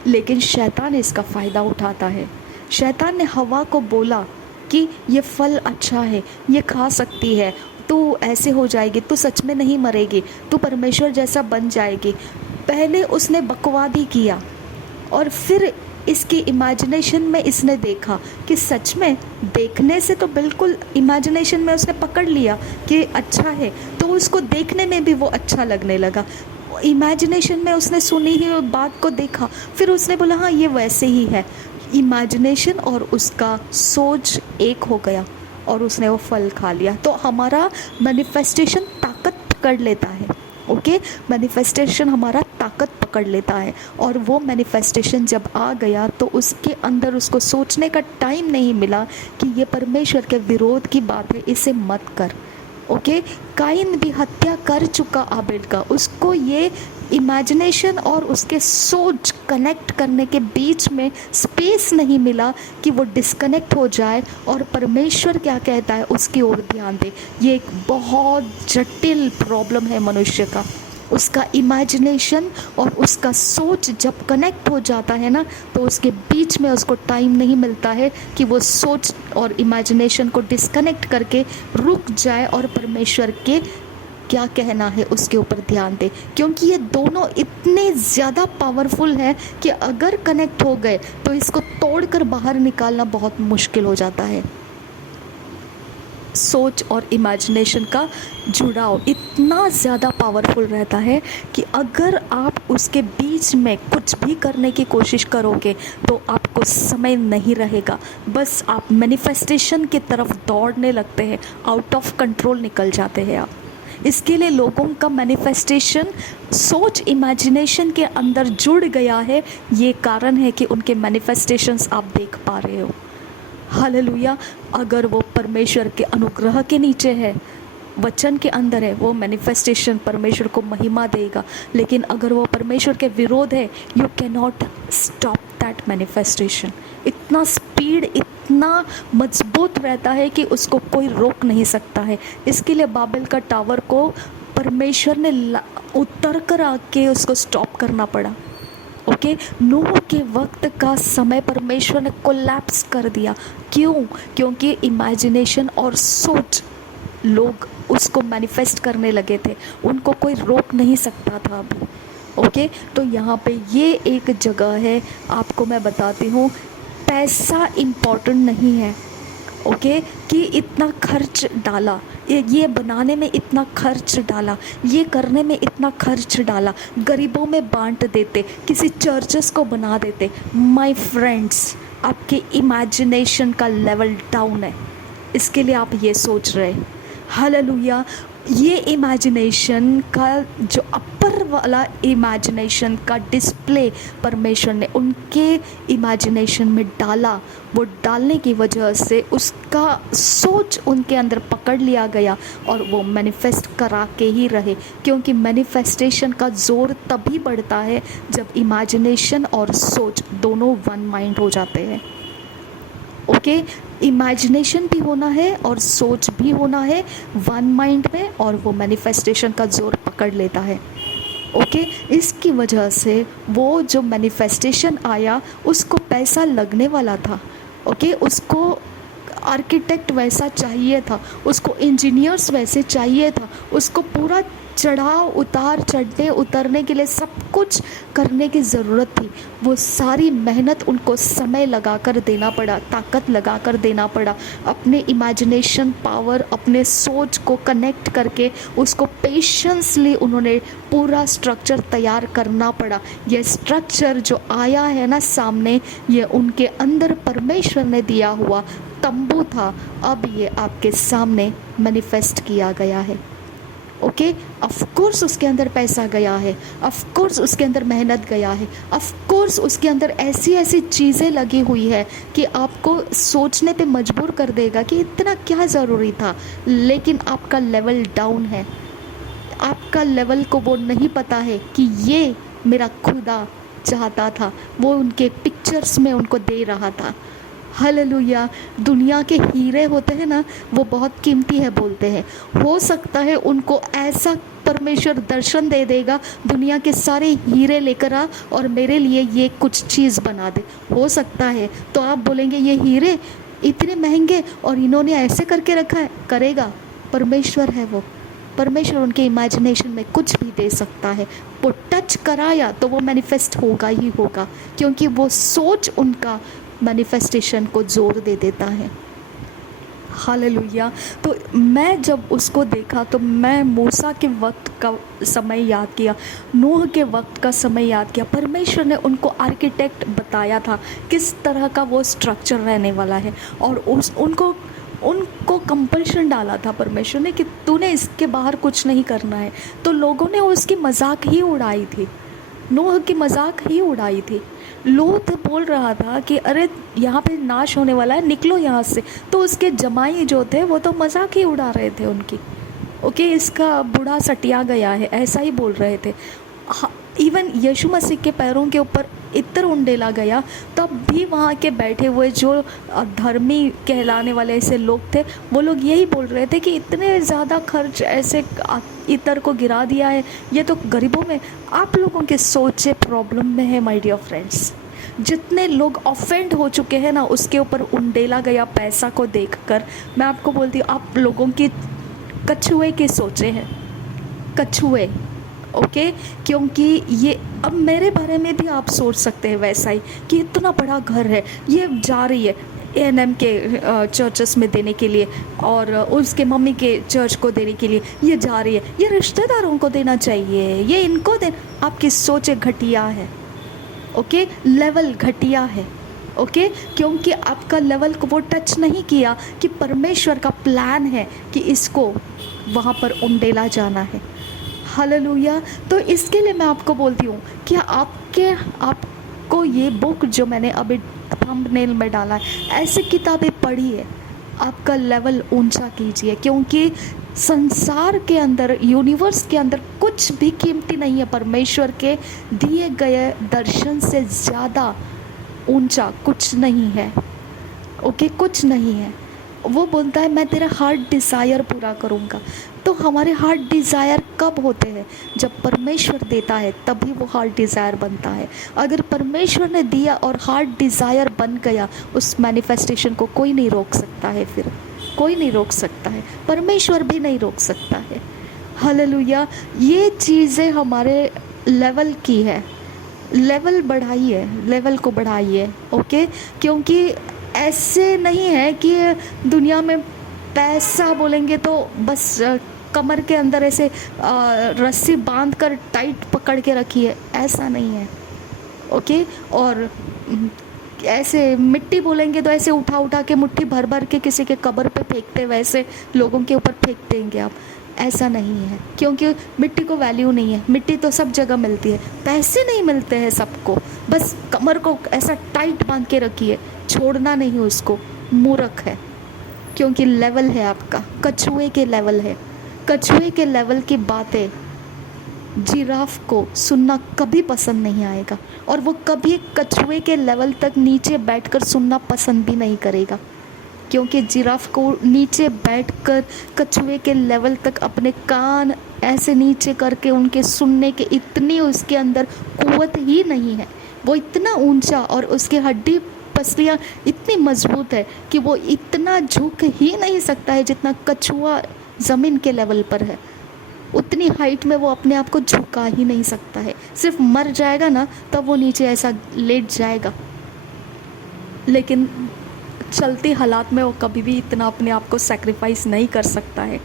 लेकिन शैतान इसका फ़ायदा उठाता है। शैतान ने हवा को बोला कि ये फल अच्छा है, ये खा सकती है, तू ऐसे हो जाएगी, तू सच में नहीं मरेगी, तू परमेश्वर जैसा बन जाएगी। पहले उसने बकवादी किया, और फिर इसकी इमेजिनेशन में इसने देखा कि सच में, देखने से तो बिल्कुल इमेजिनेशन में उसने पकड़ लिया कि अच्छा है, तो उसको देखने में भी वो अच्छा लगने लगा। इमेजिनेशन में उसने सुनी ही बात को देखा, फिर उसने बोला हाँ ये वैसे ही है। इमेजिनेशन और उसका सोच एक हो गया और उसने वो फल खा लिया। तो हमारा मैनिफेस्टेशन ताकत पकड़ लेता है। ओके, मैनिफेस्टेशन हमारा ताकत पकड़ लेता है, और वो मैनिफेस्टेशन जब आ गया तो उसके अंदर उसको सोचने का टाइम नहीं मिला कि ये परमेश्वर के विरोध की बात है, इसे मत कर। ओके, काइन भी हत्या कर चुका आबेल का, उसको ये इमेजिनेशन और उसके सोच कनेक्ट करने के बीच में स्पेस नहीं मिला कि वो डिस्कनेक्ट हो जाए और परमेश्वर क्या कहता है उसकी ओर ध्यान दे। ये एक बहुत जटिल प्रॉब्लम है मनुष्य का। उसका इमेजिनेशन और उसका सोच जब कनेक्ट हो जाता है ना, तो उसके बीच में उसको टाइम नहीं मिलता है कि वो सोच और इमेजिनेशन को डिस्कनेक्ट करके रुक जाए और परमेश्वर के क्या कहना है उसके ऊपर ध्यान दे। क्योंकि ये दोनों इतने ज़्यादा पावरफुल हैं कि अगर कनेक्ट हो गए तो इसको तोड़कर बाहर निकालना बहुत मुश्किल हो जाता है। सोच और इमेजिनेशन का जुड़ाव इतना ज़्यादा पावरफुल रहता है कि अगर आप उसके बीच में कुछ भी करने की कोशिश करोगे तो आपको समय नहीं रहेगा, बस आप मैनिफेस्टेशन की तरफ दौड़ने लगते हैं, आउट ऑफ कंट्रोल निकल जाते हैं आप। इसके लिए लोगों का मैनिफेस्टेशन सोच इमेजिनेशन के अंदर जुड़ गया है, ये कारण है कि उनके मैनिफेस्टेशंस आप देख पा रहे हो। हालेलुया। अगर वो परमेश्वर के अनुग्रह के नीचे है, वचन के अंदर है, वो मैनिफेस्टेशन परमेश्वर को महिमा देगा। लेकिन अगर वो परमेश्वर के विरोध है, you can not stop that manifestation. इतना स्पीड, इतना मजबूत रहता है कि उसको कोई रोक नहीं सकता है। इसके लिए बाबेल का टावर को परमेश्वर ने उतर कर आके उसको स्टॉप करना पड़ा। ओके, नूह के वक्त का समय परमेश्वर ने कोलैप्स कर दिया। क्यों? क्योंकि इमेजिनेशन और सोच, लोग उसको मैनिफेस्ट करने लगे थे, उनको कोई रोक नहीं सकता था अभी। ओके, तो यहाँ पे ये एक जगह है, आपको मैं बताती हूँ, पैसा इम्पॉर्टेंट नहीं है। ओके, कि इतना खर्च डाला, ये बनाने में इतना खर्च डाला, ये करने में इतना खर्च डाला, गरीबों में बांट देते, किसी चर्चेस को बना देते। माय फ्रेंड्स, आपके इमेजिनेशन का लेवल डाउन है, इसके लिए आप ये सोच रहे हैं। हालेलुया। ये इमेजिनेशन का जो अपर वाला इमेजिनेशन का डिस्प्ले परमेश्वर ने उनके इमेजिनेशन में डाला, वो डालने की वजह से उसका सोच उनके अंदर पकड़ लिया गया और वो मैनिफेस्ट करा के ही रहे। क्योंकि मैनिफेस्टेशन का ज़ोर तभी बढ़ता है जब इमेजिनेशन और सोच दोनों वन माइंड हो जाते हैं। ओके, इमेजिनेशन भी होना है और सोच भी होना है वन माइंड में, और वो मैनिफेस्टेशन का जोर पकड़ लेता है। ओके, इसकी वजह से वो जो मैनिफेस्टेशन आया उसको पैसा लगने वाला था। ओके, उसको आर्किटेक्ट वैसा चाहिए था, उसको इंजीनियर्स वैसे चाहिए था, उसको पूरा चढ़ाव उतार, चढ़ने उतरने के लिए सब कुछ करने की ज़रूरत थी। वो सारी मेहनत उनको समय लगा कर देना पड़ा, ताकत लगा कर देना पड़ा, अपने इमेजिनेशन पावर, अपने सोच को कनेक्ट करके उसको पेशेंसली उन्होंने पूरा स्ट्रक्चर तैयार करना पड़ा। ये स्ट्रक्चर जो आया है ना सामने, ये उनके अंदर परमेश्वर ने दिया हुआ तंबू था, अब ये आपके सामने मैनिफेस्ट किया गया है। ओके, ऑफ कोर्स उसके अंदर पैसा गया है, ऑफ कोर्स उसके अंदर मेहनत गया है, ऑफ कोर्स उसके अंदर ऐसी ऐसी चीज़ें लगी हुई है कि आपको सोचने पे मजबूर कर देगा कि इतना क्या ज़रूरी था। लेकिन आपका लेवल डाउन है, आपका लेवल को वो नहीं पता है कि ये मेरा खुदा चाहता था, वो उनके पिक्चर्स में उनको दे रहा था। हालेलुया। दुनिया के हीरे होते हैं ना, वो बहुत कीमती है बोलते हैं। हो सकता है उनको ऐसा परमेश्वर दर्शन दे देगा, दुनिया के सारे हीरे लेकर आ और मेरे लिए ये कुछ चीज़ बना दे। हो सकता है, तो आप बोलेंगे ये हीरे इतने महंगे और इन्होंने ऐसे करके रखा है। करेगा, परमेश्वर है वो। परमेश्वर उनके इमेजिनेशन में कुछ भी दे सकता है। वो टच कराया तो वो मैनिफेस्ट होगा ही होगा, क्योंकि वो सोच उनका मैनिफेस्टेशन को जोर दे देता है। हालेलुया। तो मैं जब उसको देखा तो मैं मूसा के वक्त का समय याद किया, नूह के वक्त का समय याद किया। परमेश्वर ने उनको आर्किटेक्ट बताया था किस तरह का वो स्ट्रक्चर रहने वाला है, और उनको कंपल्शन डाला था परमेश्वर ने कि तूने इसके बाहर कुछ नहीं करना है। तो लोगों ने उसकी मजाक ही उड़ाई थी, नूह की मजाक ही उड़ाई थी। लूत बोल रहा था कि अरे यहाँ पे नाश होने वाला है, निकलो यहाँ से। तो उसके जमाई जो थे वो तो मजाक ही उड़ा रहे थे उनकी। ओके, इसका बूढ़ा सटिया गया है, ऐसा ही बोल रहे थे। इवन यीशु मसीह के पैरों के ऊपर इत्र उंडेला गया, तब भी वहाँ के बैठे हुए जो धर्मी कहलाने वाले ऐसे लोग थे, वो लोग यही बोल रहे थे कि इतने ज़्यादा खर्च ऐसे इत्र को गिरा दिया है, ये तो गरीबों में। आप लोगों के सोचे प्रॉब्लम में है माय डियर फ्रेंड्स। जितने लोग ऑफेंड हो चुके हैं ना, उसके ऊपर उंडेला गया पैसा को देखकर, मैं आपको बोलती हूँ आप लोगों की कछुए की सोचे हैं, कछुए। ओके, क्योंकि ये अब मेरे बारे में भी आप सोच सकते हैं वैसा ही कि इतना बड़ा घर है, ये जा रही है, एएनएम के चर्चेस में देने के लिए और उसके मम्मी के चर्च को देने के लिए ये जा रही है, ये रिश्तेदारों को देना चाहिए, ये इनको दे। आपकी सोचें घटिया है, ओके, लेवल घटिया है, ओके, क्योंकि आपका लेवल को वो टच नहीं किया कि परमेश्वर का प्लान है कि इसको वहाँ पर उंडेला जाना है। हालेलुया। तो इसके लिए मैं आपको बोलती हूँ कि आपको ये बुक जो मैंने अभी थंबनेल में डाला है, ऐसी किताबें पढ़िए, आपका लेवल ऊंचा कीजिए, क्योंकि संसार के अंदर, यूनिवर्स के अंदर कुछ भी कीमती नहीं है। परमेश्वर के दिए गए दर्शन से ज़्यादा ऊंचा कुछ नहीं है, ओके, कुछ नहीं है। वो बोलता है मैं तेरा हार्ट डिज़ायर पूरा करूँगा। तो हमारे हार्ट डिज़ायर कब होते हैं? जब परमेश्वर देता है तभी वो हार्ट डिज़ायर बनता है। अगर परमेश्वर ने दिया और हार्ट डिज़ायर बन गया, उस मैनिफेस्टेशन को कोई नहीं रोक सकता है, फिर कोई नहीं रोक सकता है, परमेश्वर भी नहीं रोक सकता है। हालेलुया। ये चीज़ें हमारे लेवल की है, लेवल बढ़ाइए, लेवल को बढ़ाइए, ओके, क्योंकि ऐसे नहीं है कि दुनिया में पैसा बोलेंगे तो बस कमर के अंदर ऐसे रस्सी बांध कर टाइट पकड़ के रखिए, ऐसा नहीं है, ओके। और ऐसे मिट्टी बोलेंगे तो ऐसे उठा उठा के मुट्ठी भर भर के किसी के कब्र पे फेंकते, वैसे लोगों के ऊपर फेंक देंगे आप, ऐसा नहीं है, क्योंकि मिट्टी को वैल्यू नहीं है। मिट्टी तो सब जगह मिलती है, पैसे नहीं मिलते हैं सबको। बस कमर को ऐसा टाइट बांध के रखिए, छोड़ना नहीं उसको, मूर्ख है, क्योंकि लेवल है आपका, कछुए के लेवल है। कछुए के लेवल की बातें जिराफ को सुनना कभी पसंद नहीं आएगा, और वो कभी कछुए के लेवल तक नीचे बैठकर सुनना पसंद भी नहीं करेगा, क्योंकि जिराफ को नीचे बैठकर कछुए के लेवल तक अपने कान ऐसे नीचे करके उनके सुनने के इतनी उसके अंदर कुव्वत ही नहीं है। वो इतना ऊंचा और उसकी हड्डी पसलियाँ इतनी मजबूत है कि वो इतना झुक ही नहीं सकता है जितना कछुआ ज़मीन के लेवल पर है। उतनी हाइट में वो अपने आप को झुका ही नहीं सकता है, सिर्फ मर जाएगा ना तब वो नीचे ऐसा लेट जाएगा, लेकिन चलती हालात में वो कभी भी इतना अपने आप को सैक्रिफाइस नहीं कर सकता है।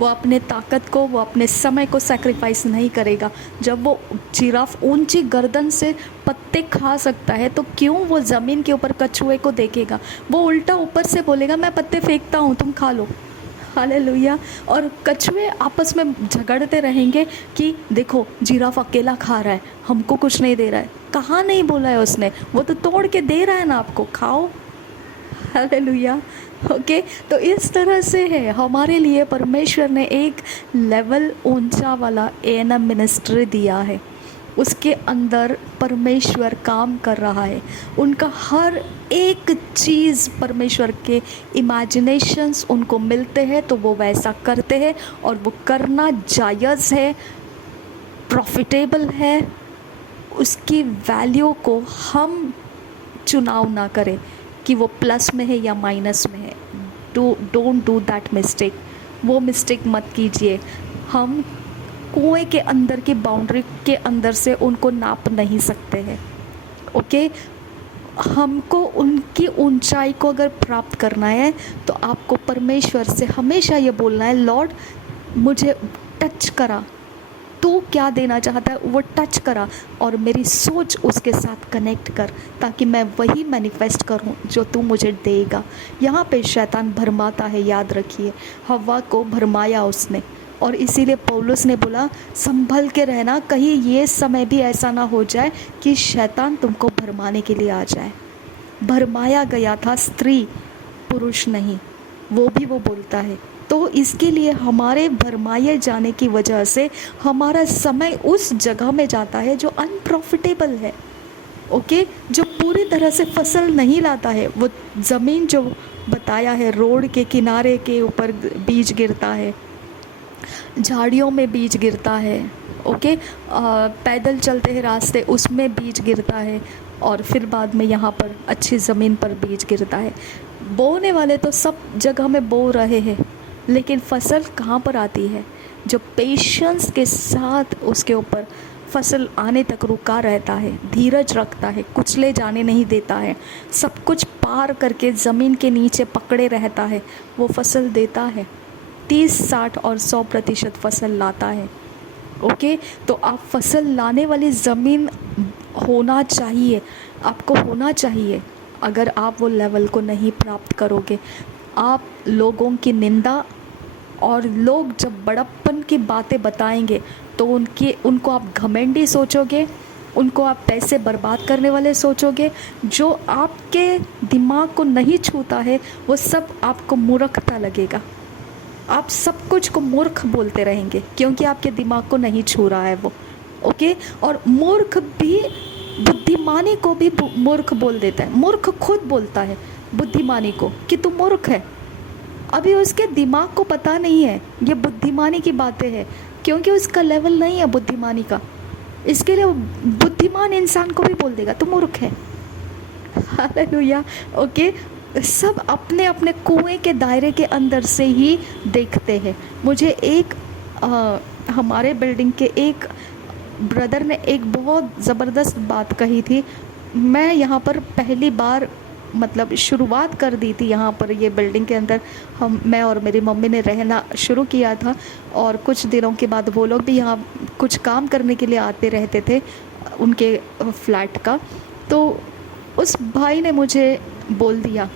वो अपने ताकत को, वो अपने समय को सैक्रिफाइस नहीं करेगा। जब वो जिराफ ऊंची गर्दन से पत्ते खा सकता है तो क्यों वो ज़मीन के ऊपर कछुए को देखेगा? वो उल्टा ऊपर से बोलेगा मैं पत्ते फेंकता हूँ, तुम खा लो। हालेलुया। और कछुए आपस में झगड़ते रहेंगे कि देखो जिराफ अकेला खा रहा है, हमको कुछ नहीं दे रहा है। कहाँ नहीं बोला है उसने, वो तो तोड़ के दे रहा है ना आपको, खाओ। Hallelujah, okay. तो इस तरह से है, हमारे लिए परमेश्वर ने एक लेवल ऊंचा वाला एएनएम मिनिस्ट्री दिया है, उसके अंदर परमेश्वर काम कर रहा है। उनका हर एक चीज़ परमेश्वर के इमेजिनेशंस उनको मिलते हैं तो वो वैसा करते हैं, और वो करना जायज़ है, प्रॉफिटेबल है। उसकी वैल्यू को हम चुनाव ना करें कि वो प्लस में है या माइनस में है। डोंट डू दैट मिस्टेक, वो मिस्टेक मत कीजिए। हम कुएं के अंदर की बाउंड्री के अंदर से उनको नाप नहीं सकते हैं, ओके। हमको उनकी ऊंचाई को अगर प्राप्त करना है तो आपको परमेश्वर से हमेशा ये बोलना है, लॉर्ड मुझे टच करा, तू क्या देना चाहता है वो टच करा, और मेरी सोच उसके साथ कनेक्ट कर, ताकि मैं वही मैनिफेस्ट करूं जो तू मुझे देगा। यहाँ पे शैतान भरमाता है, याद रखिए, हव्वा को भरमाया उसने, और इसीलिए पौलुस ने बोला संभल के रहना, कहीं ये समय भी ऐसा ना हो जाए कि शैतान तुमको भरमाने के लिए आ जाए। भरमाया गया था स्त्री, पुरुष नहीं, वो भी वो बोलता है। तो इसके लिए हमारे भरमाए जाने की वजह से हमारा समय उस जगह में जाता है जो अनप्रॉफिटेबल है, ओके, जो पूरी तरह से फसल नहीं लाता है। वो ज़मीन जो बताया है, रोड के किनारे के ऊपर बीज गिरता है, झाड़ियों में बीज गिरता है, ओके, पैदल चलते हैं रास्ते उसमें बीज गिरता है, और फिर बाद में यहाँ पर अच्छी ज़मीन पर बीज गिरता है। बोने वाले तो सब जगह में बो रहे हैं, लेकिन फसल कहाँ पर आती है? जो पेशेंस के साथ उसके ऊपर फसल आने तक रुका रहता है, धीरज रखता है, कुचले जाने नहीं देता है, सब कुछ पार करके ज़मीन के नीचे पकड़े रहता है, वो फसल देता है, 30, 60 और 100% फसल लाता है। ओके, तो आप फसल लाने वाली ज़मीन होना चाहिए, आपको होना चाहिए। अगर आप वो लेवल को नहीं प्राप्त करोगे, आप लोगों की निंदा और लोग जब बड़प्पन की बातें बताएंगे तो उनको आप घमंडी सोचोगे, उनको आप पैसे बर्बाद करने वाले सोचोगे। जो आपके दिमाग को नहीं छूता है वो सब आपको मूर्खता लगेगा। आप सब कुछ को मूर्ख बोलते रहेंगे क्योंकि आपके दिमाग को नहीं छू रहा है वो। ओके, और मूर्ख भी बुद्धिमानी को भी मूर्ख बोल देता है। मूर्ख खुद बोलता है बुद्धिमानी को कि तू मूर्ख है। अभी उसके दिमाग को पता नहीं है ये बुद्धिमानी की बातें हैं, क्योंकि उसका लेवल नहीं है बुद्धिमानी का। इसके लिए वो बुद्धिमान इंसान को भी बोल देगा तू मूर्ख है। हालेलुया। ओके, सब अपने अपने कुएं के दायरे के अंदर से ही देखते हैं। मुझे हमारे बिल्डिंग के एक ब्रदर ने एक बहुत ज़बरदस्त बात कही थी। मैं यहाँ पर पहली बार मतलब शुरुआत कर दी थी, यहाँ पर ये बिल्डिंग के अंदर मैं और मेरी मम्मी ने रहना शुरू किया था, और कुछ दिनों के बाद वो लोग भी यहाँ कुछ काम करने के लिए आते रहते थे उनके फ्लैट का। तो उस भाई ने मुझे बोल दिया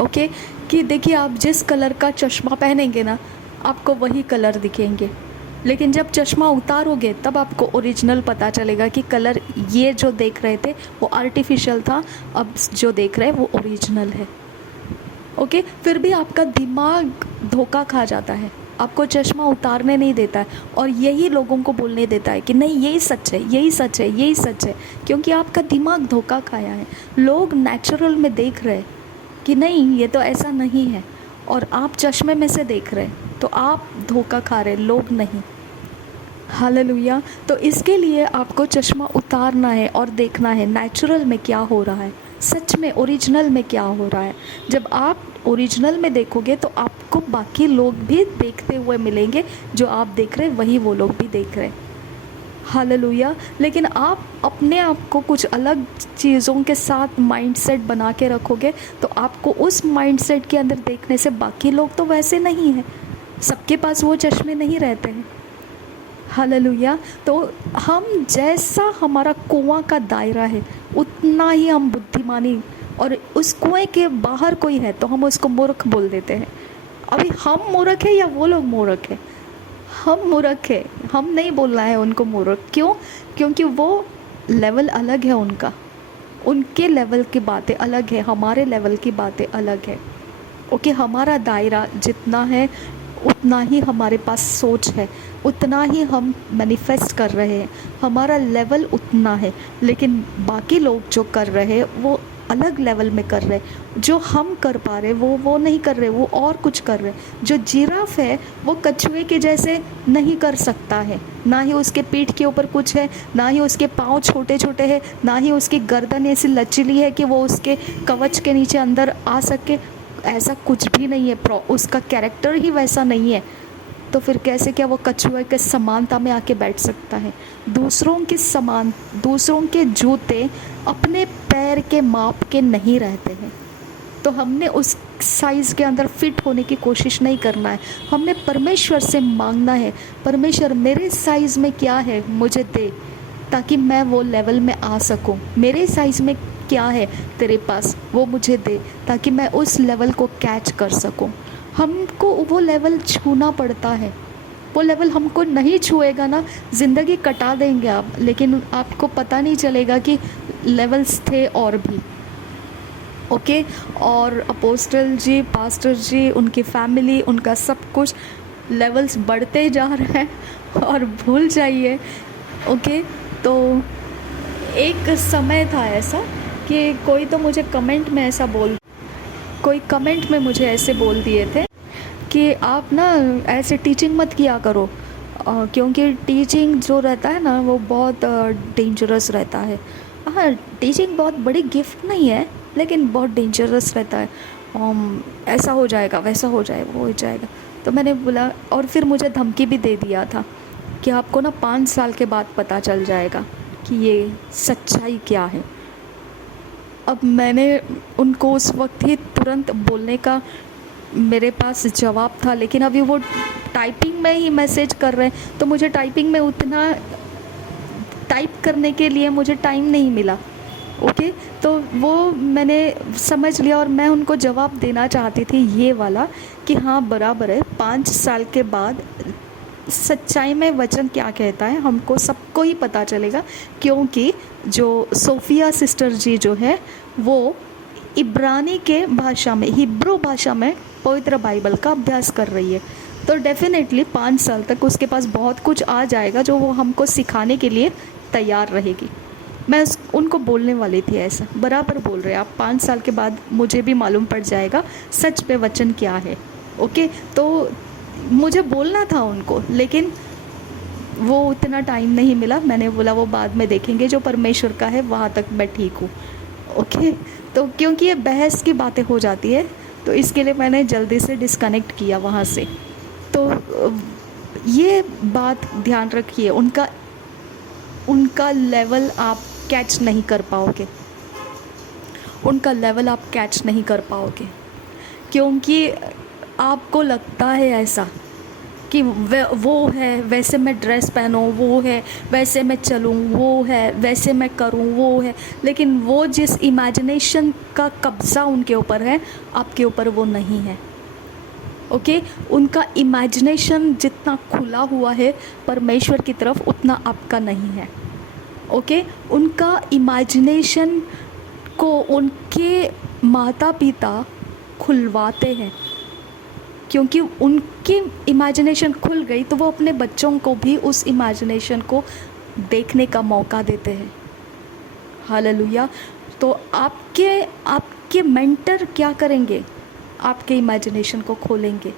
ओके कि देखिए, आप जिस कलर का चश्मा पहनेंगे ना आपको वही कलर दिखेंगे, लेकिन जब चश्मा उतारोगे तब आपको ओरिजिनल पता चलेगा कि कलर ये जो देख रहे थे वो आर्टिफिशियल था, अब जो देख रहे हैं वो ओरिजिनल है। ओके, फिर भी आपका दिमाग धोखा खा जाता है, आपको चश्मा उतारने नहीं देता है और यही लोगों को बोलने देता है कि नहीं यही सच है, यही सच है, यही सच है, क्योंकि आपका दिमाग धोखा खाया है। लोग नेचुरल में देख रहे हैं कि नहीं ये तो ऐसा नहीं है, और आप चश्मे में से देख रहे हैं, तो आप धोखा खा रहे, लोग नहीं। हालेलुया। तो इसके लिए आपको चश्मा उतारना है और देखना है नेचुरल में क्या हो रहा है, सच में ओरिजिनल में क्या हो रहा है। जब आप ओरिजिनल में देखोगे तो आपको बाकी लोग भी देखते हुए मिलेंगे, जो आप देख रहे हैं वही वो लोग भी देख रहे हैं। हालेलुया। लेकिन आप अपने आप को कुछ अलग चीज़ों के साथ माइंडसेट बना के रखोगे तो आपको उस माइंडसेट के अंदर देखने से बाकी लोग तो वैसे नहीं हैं, सबके पास वो चश्मे नहीं रहते हैं। हालेलुया। तो हम जैसा हमारा कुआं का दायरा है उतना ही हम बुद्धिमानी, और उस कुएं के बाहर कोई है तो हम उसको मूर्ख बोल देते हैं। अभी हम मूर्ख है या वो लोग मूर्ख है? हम मूर्ख है, हम नहीं बोलना है उनको मूर्ख। क्यों? क्योंकि वो लेवल अलग है उनका, उनके लेवल की बातें अलग है, हमारे लेवल की बातें अलग है। ओके, हमारा दायरा जितना है उतना ही हमारे पास सोच है, उतना ही हम मैनिफेस्ट कर रहे हैं, हमारा लेवल उतना है। लेकिन बाकी लोग जो कर रहे हैं वो अलग लेवल में कर रहे हैं। जो हम कर पा रहे वो नहीं कर रहे, वो और कुछ कर रहे। जो जिराफ है वो कछुए के जैसे नहीं कर सकता है, ना ही उसके पीठ के ऊपर कुछ है, ना ही उसके पाँव छोटे छोटे हैं, ना ही उसकी गर्दन ऐसी लचीली है कि वो उसके कवच के नीचे अंदर आ सके। ऐसा कुछ भी नहीं है, उसका कैरेक्टर ही वैसा नहीं है। तो फिर कैसे क्या वो कछुए के समानता में आके बैठ सकता है? दूसरों के जूते अपने पैर के माप के नहीं रहते हैं, तो हमने उस साइज़ के अंदर फिट होने की कोशिश नहीं करना है। हमने परमेश्वर से मांगना है, परमेश्वर मेरे साइज़ में क्या है मुझे दे, ताकि मैं वो लेवल में आ सकूं। मेरे साइज़ में क्या है तेरे पास वो मुझे दे, ताकि मैं उस लेवल को कैच कर सकूं। हमको वो लेवल छूना पड़ता है। वो लेवल हमको नहीं छुएगा ना, ज़िंदगी कटा देंगे आप, लेकिन आपको पता नहीं चलेगा कि लेवल्स थे और भी। ओके, और अपोस्टल जी, पास्टर जी, उनकी फैमिली, उनका सब कुछ लेवल्स बढ़ते जा रहे हैं और भूल जाइए। ओके, तो एक समय था ऐसा कि कोई कमेंट में मुझे ऐसे बोल दिए थे कि आप ना ऐसे टीचिंग मत किया करो, क्योंकि टीचिंग जो रहता है ना वो बहुत डेंजरस रहता है। हाँ, टीचिंग बहुत बड़ी गिफ्ट नहीं है, लेकिन बहुत डेंजरस रहता है। ऐसा हो जाएगा, वैसा हो जाएगा, वो हो जाएगा। तो मैंने बोला, और फिर मुझे धमकी भी दे दिया था कि आपको ना 5 साल के बाद पता चल जाएगा कि ये सच्चाई क्या है। अब मैंने उनको उस वक्त ही तुरंत बोलने का मेरे पास जवाब था, लेकिन अभी वो टाइपिंग में ही मैसेज कर रहे हैं, तो मुझे टाइपिंग में उतना टाइप करने के लिए मुझे टाइम नहीं मिला। ओके, तो वो मैंने समझ लिया और मैं उनको जवाब देना चाहती थी ये वाला कि हाँ बराबर है, 5 साल के बाद सच्चाई में वचन क्या कहता है हमको सबको ही पता चलेगा, क्योंकि जो सोफिया सिस्टर जी जो है वो इब्रानी के भाषा में, हिब्रू भाषा में पवित्र बाइबल का अभ्यास कर रही है। तो डेफिनेटली 5 साल तक उसके पास बहुत कुछ आ जाएगा जो वो हमको सिखाने के लिए तैयार रहेगी। मैं उनको बोलने वाली थी ऐसा, बराबर बोल रहे हैं आप, 5 साल के बाद मुझे भी मालूम पड़ जाएगा सच पे वचन क्या है। ओके, तो मुझे बोलना था उनको, लेकिन वो उतना टाइम नहीं मिला। मैंने बोला वो बाद में देखेंगे, जो परमेश्वर का है वहाँ तक मैं ठीक हूँ। ओके, तो क्योंकि ये बहस की बातें हो जाती है तो इसके लिए मैंने जल्दी से डिस्कनेक्ट किया वहाँ से। तो ये बात ध्यान रखिए, उनका लेवल आप कैच नहीं कर पाओगे, उनका लेवल आप कैच नहीं कर पाओगे, क्योंकि आपको लगता है ऐसा कि वो है वैसे मैं ड्रेस पहनूँ, वो है वैसे मैं चलूँ, वो है वैसे मैं करूँ, वो है, लेकिन वो जिस इमेजिनेशन का कब्ज़ा उनके ऊपर है आपके ऊपर वो नहीं है। ओके, उनका इमेजिनेशन जितना खुला हुआ है परमेश्वर की तरफ उतना आपका नहीं है। ओके, उनका इमेजिनेशन को उनके माता पिता खुलवाते हैं, क्योंकि उनकी इमेजिनेशन खुल गई तो वो अपने बच्चों को भी उस इमेजिनेशन को देखने का मौका देते हैं। हालेलुया। तो आपके मेंटर क्या करेंगे? आपके इमेजिनेशन को खोलेंगे।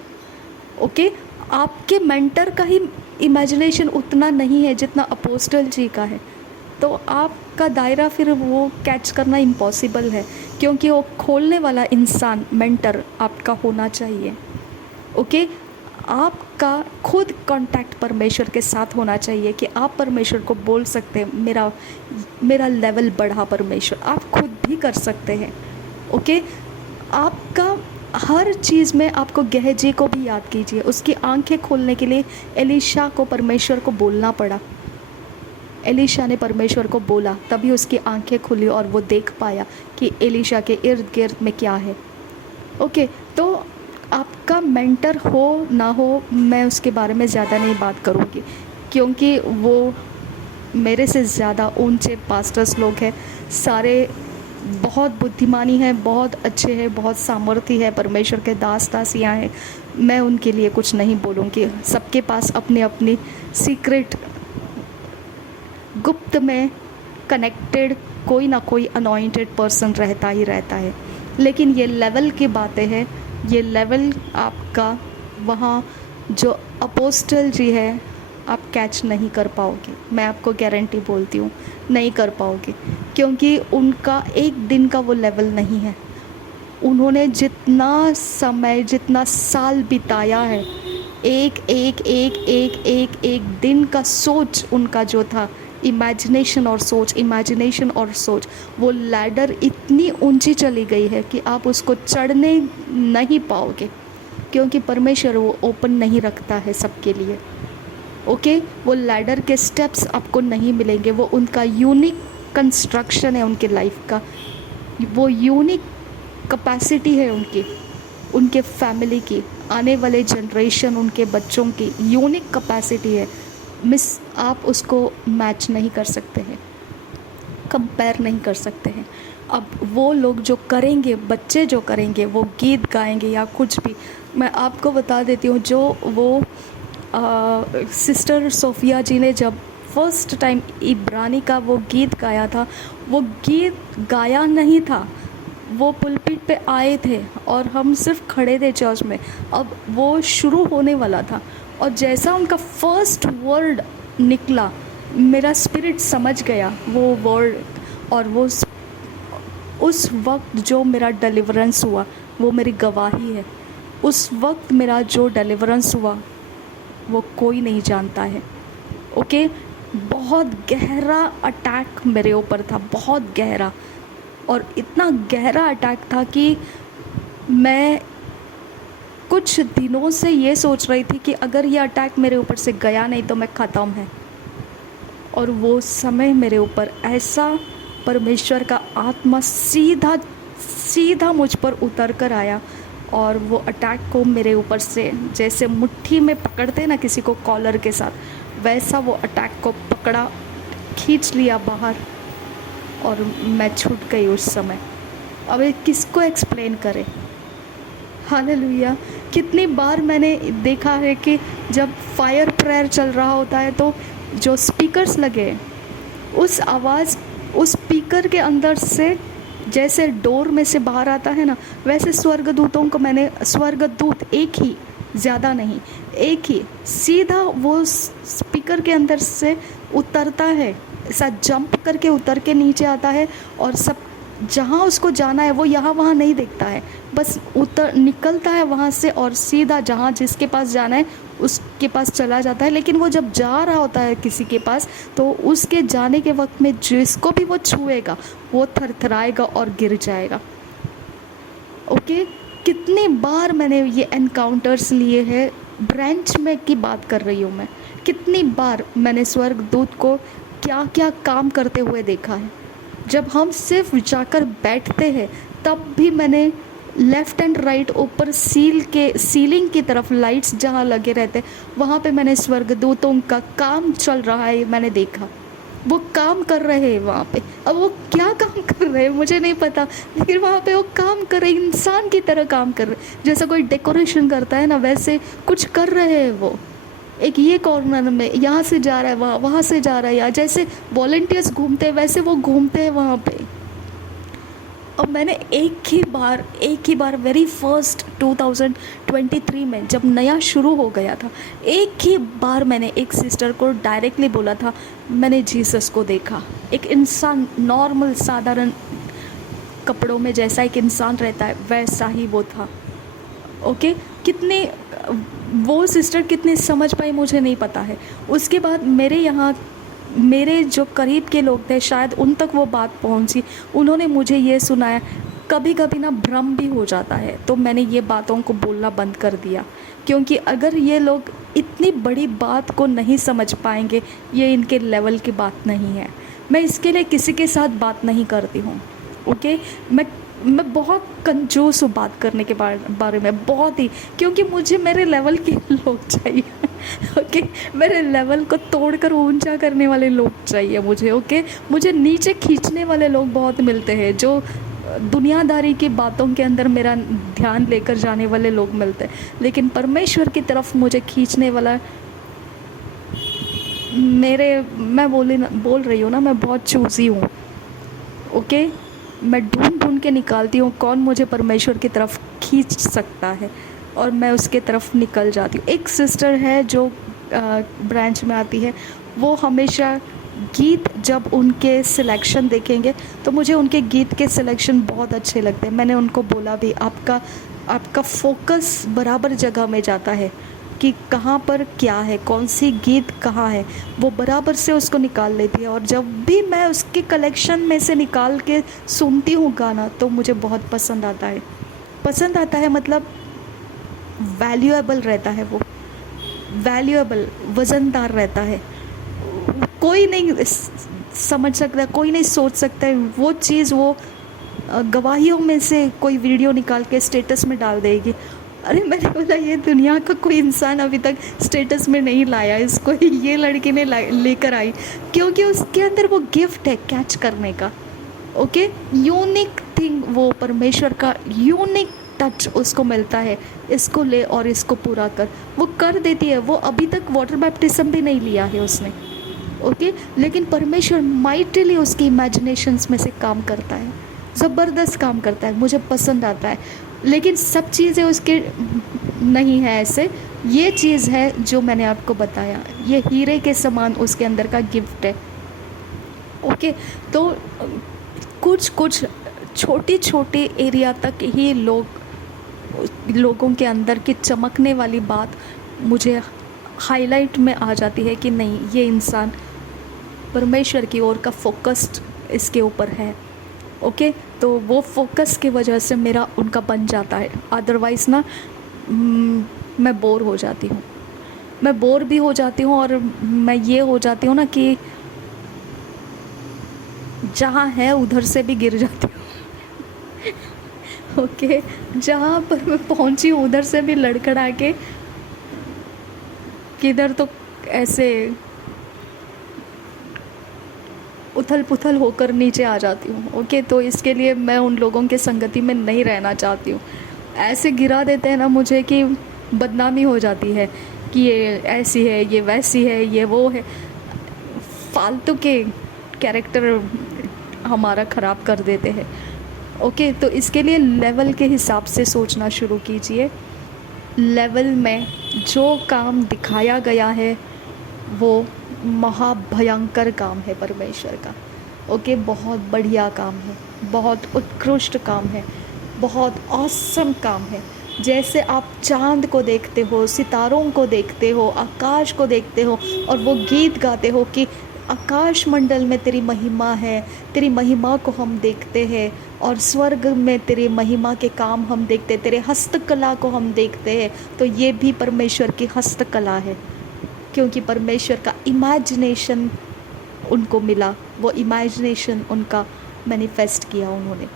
ओके, आपके मेंटर का ही इमेजिनेशन उतना नहीं है जितना अपोस्टल जी का है, तो आपका दायरा फिर वो कैच करना इम्पॉसिबल है, क्योंकि वो खोलने वाला इंसान मेंटर आपका होना चाहिए। ओके, आपका खुद कांटेक्ट परमेश्वर के साथ होना चाहिए कि आप परमेश्वर को बोल सकते हैं मेरा लेवल बढ़ा परमेश्वर, आप खुद भी कर सकते हैं। ओके, आपका हर चीज़ में आपको गेहजी को भी याद कीजिए, उसकी आंखें खोलने के लिए एलीशा को परमेश्वर को बोलना पड़ा। एलीशा ने परमेश्वर को बोला, तभी उसकी आंखें खुली और वो देख पाया कि एलीशा के इर्द गिर्द में क्या है। ओके, तो आपका मेंटर हो ना हो मैं उसके बारे में ज़्यादा नहीं बात करूँगी, क्योंकि वो मेरे से ज़्यादा ऊंचे पास्टर्स लोग हैं, सारे बहुत बुद्धिमानी है, बहुत अच्छे हैं, बहुत सामर्थ्य है, परमेश्वर के दास दासियाँ हैं। मैं उनके लिए कुछ नहीं बोलूँगी, सबके पास अपनी अपनी सीक्रेट गुप्त में कनेक्टेड कोई ना कोई अनॉइंटेड पर्सन रहता ही रहता है। लेकिन ये लेवल की बातें हैं, ये लेवल आपका वहाँ जो अपोस्टल जी है आप कैच नहीं कर पाओगे, मैं आपको गारंटी बोलती हूँ नहीं कर पाओगे, क्योंकि उनका एक दिन का वो लेवल नहीं है। उन्होंने जितना समय जितना साल बिताया है, एक एक एक एक एक एक दिन का सोच उनका जो था, इमेजिनेशन और सोच, वो लैडर इतनी ऊंची चली गई है कि आप उसको चढ़ने नहीं पाओगे, क्योंकि परमेश्वर वो ओपन नहीं रखता है सबके लिए। ओके, वो लैडर के स्टेप्स आपको नहीं मिलेंगे, वो उनका यूनिक कंस्ट्रक्शन है उनके लाइफ का, वो यूनिक कैपेसिटी है उनके फैमिली की, आने वाले जनरेशन उनके बच्चों की यूनिक कैपेसिटी है। आप उसको मैच नहीं कर सकते हैं, कंपेयर नहीं कर सकते हैं। अब वो लोग जो करेंगे, बच्चे जो करेंगे, वो गीत गाएंगे या कुछ भी, मैं आपको बता देती हूँ, जो वो सिस्टर सोफिया जी ने जब फर्स्ट टाइम इब्रानी का वो गीत गाया था, वो गीत गाया नहीं था, वो पुलपिट पे आए थे और हम सिर्फ खड़े थे चर्च में। अब वो शुरू होने वाला था और जैसा उनका फर्स्ट वर्ड निकला, मेरा स्पिरिट समझ गया वो वर्ड, और वो उस वक्त जो मेरा डिलीवरेंस हुआ वो मेरी गवाही है। उस वक्त मेरा जो डिलीवरेंस हुआ वो कोई नहीं जानता है, ओके। बहुत गहरा अटैक मेरे ऊपर था, बहुत गहरा, और इतना गहरा अटैक था कि मैं कुछ दिनों से ये सोच रही थी कि अगर ये अटैक मेरे ऊपर से गया नहीं तो मैं ख़त्म है। और वो समय मेरे ऊपर ऐसा परमेश्वर का आत्मा सीधा सीधा मुझ पर उतर कर आया, और वो अटैक को मेरे ऊपर से जैसे मुट्ठी में पकड़ते ना किसी को कॉलर के साथ, वैसा वो अटैक को पकड़ा, खींच लिया बाहर, और मैं छूट गई उस समय। अब ये किसको एक्सप्लेन करें। हालेलुया। कितनी बार मैंने देखा है कि जब फायर प्रेयर चल रहा होता है तो जो स्पीकर्स लगे, उस आवाज़ उस स्पीकर के अंदर से जैसे डोर में से बाहर आता है ना, वैसे स्वर्गदूतों को मैंने, स्वर्गदूत एक ही, ज़्यादा नहीं, एक ही सीधा वो स्पीकर के अंदर से उतरता है, ऐसा जंप करके उतर के नीचे आता है, और सब जहाँ उसको जाना है वो यहाँ वहाँ नहीं देखता है, बस उतर निकलता है वहाँ से और सीधा जहाँ जिसके पास जाना है उसके पास चला जाता है। लेकिन वो जब जा रहा होता है किसी के पास, तो उसके जाने के वक्त में जिसको भी वो छुएगा वो थरथराएगा और गिर जाएगा। ओके। कितनी बार मैंने ये एनकाउंटर्स लिए हैं, ब्रांच में की बात कर रही हूँ मैं, कितनी बार मैंने स्वर्गदूत को क्या क्या काम करते हुए देखा है। जब हम सिर्फ जाकर बैठते हैं तब भी मैंने लेफ़्ट एंड राइट ऊपर सीलिंग की तरफ लाइट्स जहाँ लगे रहते हैं वहाँ पे मैंने स्वर्गदूतों का काम चल रहा है, मैंने देखा। वो काम कर रहे हैं वहाँ पे। अब वो क्या काम कर रहे हैं मुझे नहीं पता, लेकिन वहाँ पे वो काम कर रहे हैं, इंसान की तरह काम कर रहे हैं। जैसा कोई डेकोरेशन करता है ना, वैसे कुछ कर रहे हैं वो। एक ये कॉर्नर में यहाँ से जा रहा है, वहाँ से जा रहा है, या जैसे वॉलंटियर्स घूमते हैं वैसे वो घूमते हैं वहाँ पे। और मैंने एक ही बार वेरी फर्स्ट 2023 में जब नया शुरू हो गया था, एक ही बार मैंने एक सिस्टर को डायरेक्टली बोला था, मैंने जीसस को देखा। एक इंसान नॉर्मल साधारण कपड़ों में जैसा एक इंसान रहता है वैसा ही वो था। ओके। कितने वो सिस्टर कितनी समझ पाई मुझे नहीं पता है। उसके बाद मेरे जो करीब के लोग थे शायद उन तक वो बात पहुंची, उन्होंने मुझे ये सुनाया। कभी कभी ना भ्रम भी हो जाता है, तो मैंने ये बातों को बोलना बंद कर दिया, क्योंकि अगर ये लोग इतनी बड़ी बात को नहीं समझ पाएंगे, ये इनके लेवल की बात नहीं है। मैं इसके लिए किसी के साथ बात नहीं करती हूँ। ओके। मैं बहुत कंजूस हूँ बात करने के बारे में, बहुत ही, क्योंकि मुझे मेरे लेवल के लोग चाहिए। ओके। मेरे लेवल को तोड़कर ऊंचा करने वाले लोग चाहिए मुझे। ओके। मुझे नीचे खींचने वाले लोग बहुत मिलते हैं, जो दुनियादारी की बातों के अंदर मेरा ध्यान लेकर जाने वाले लोग मिलते हैं, लेकिन परमेश्वर की तरफ मुझे खींचने वाला मैं बोल रही हूँ ना, मैं बहुत चूज़ी हूँ। ओके। मैं ढूंढ के निकालती हूँ कौन मुझे परमेश्वर की तरफ खींच सकता है, और मैं उसके तरफ निकल जाती हूँ। एक सिस्टर है जो ब्रांच में आती है, वो हमेशा गीत, जब उनके सिलेक्शन देखेंगे तो मुझे उनके गीत के सिलेक्शन बहुत अच्छे लगते हैं। मैंने उनको बोला भी, आपका फोकस बराबर जगह में जाता है कि कहाँ पर क्या है, कौन सी गीत कहाँ है, वो बराबर से उसको निकाल लेती है। और जब भी मैं उसके कलेक्शन में से निकाल के सुनती हूँ गाना, तो मुझे बहुत पसंद आता है, मतलब वैल्यूएबल रहता है, वो वैल्यूएबल, वज़नदार रहता है। कोई नहीं समझ सकता, कोई नहीं सोच सकता है वो चीज़, वो गवाहियों में से कोई वीडियो निकाल के स्टेटस में डाल देगी। अरे मैंने बोला, ये दुनिया का कोई इंसान अभी तक स्टेटस में नहीं लाया इसको, ये लड़की ने लेकर आई, क्योंकि उसके अंदर वो गिफ्ट है कैच करने का। ओके। यूनिक थिंग, वो परमेश्वर का यूनिक टच उसको मिलता है, इसको ले और इसको पूरा कर, वो कर देती है। वो अभी तक वाटर बैप्टिज्म भी नहीं लिया है उसने। ओके। लेकिन परमेश्वर माइटली उसकी इमेजिनेशंस में से काम करता है, ज़बरदस्त काम करता है, मुझे पसंद आता है। लेकिन सब चीज़ें उसके नहीं है ऐसे, ये चीज़ है जो मैंने आपको बताया, ये हीरे के समान उसके अंदर का गिफ्ट है। ओके। तो कुछ छोटी छोटी एरिया तक ही लोगों के अंदर की चमकने वाली बात मुझे हाईलाइट में आ जाती है कि नहीं, ये इंसान परमेश्वर की ओर का फोकस्ड इसके ऊपर है। ओके, तो वो फोकस की वजह से मेरा उनका बन जाता है। अदरवाइज़ ना मैं बोर हो जाती हूँ, मैं बोर भी हो जाती हूँ, और मैं ये हो जाती हूँ ना कि जहाँ है उधर से भी गिर जाती हूँ। ओके, जहाँ पर मैं पहुँची हूँ उधर से भी लड़खड़ा के किधर तो ऐसे उथल पुथल होकर नीचे आ जाती हूँ। ओके, तो इसके लिए मैं उन लोगों के संगति में नहीं रहना चाहती हूँ। ऐसे गिरा देते हैं ना मुझे कि बदनामी हो जाती है कि ये ऐसी है, ये वैसी है, ये वो है। फालतू के कैरेक्टर हमारा ख़राब कर देते हैं। ओके, तो इसके लिए लेवल के हिसाब से सोचना शुरू कीजिए। लेवल में जो काम दिखाया गया है वो महाभयंकर काम है परमेश्वर का। ओके, बहुत बढ़िया काम है, बहुत उत्कृष्ट काम है, बहुत ऑसम काम है। जैसे आप चांद को देखते हो, सितारों को देखते हो, आकाश को देखते हो और वो गीत गाते हो कि आकाश मंडल में तेरी महिमा है, तेरी महिमा को हम देखते हैं, और स्वर्ग में तेरी महिमा के काम हम देखते हैं, तेरे हस्तकला को हम देखते हैं। तो ये भी परमेश्वर की हस्तकला है, क्योंकि परमेश्वर का इमेजिनेशन उनको मिला, वो इमेजिनेशन उनका मैनिफेस्ट किया उन्होंने।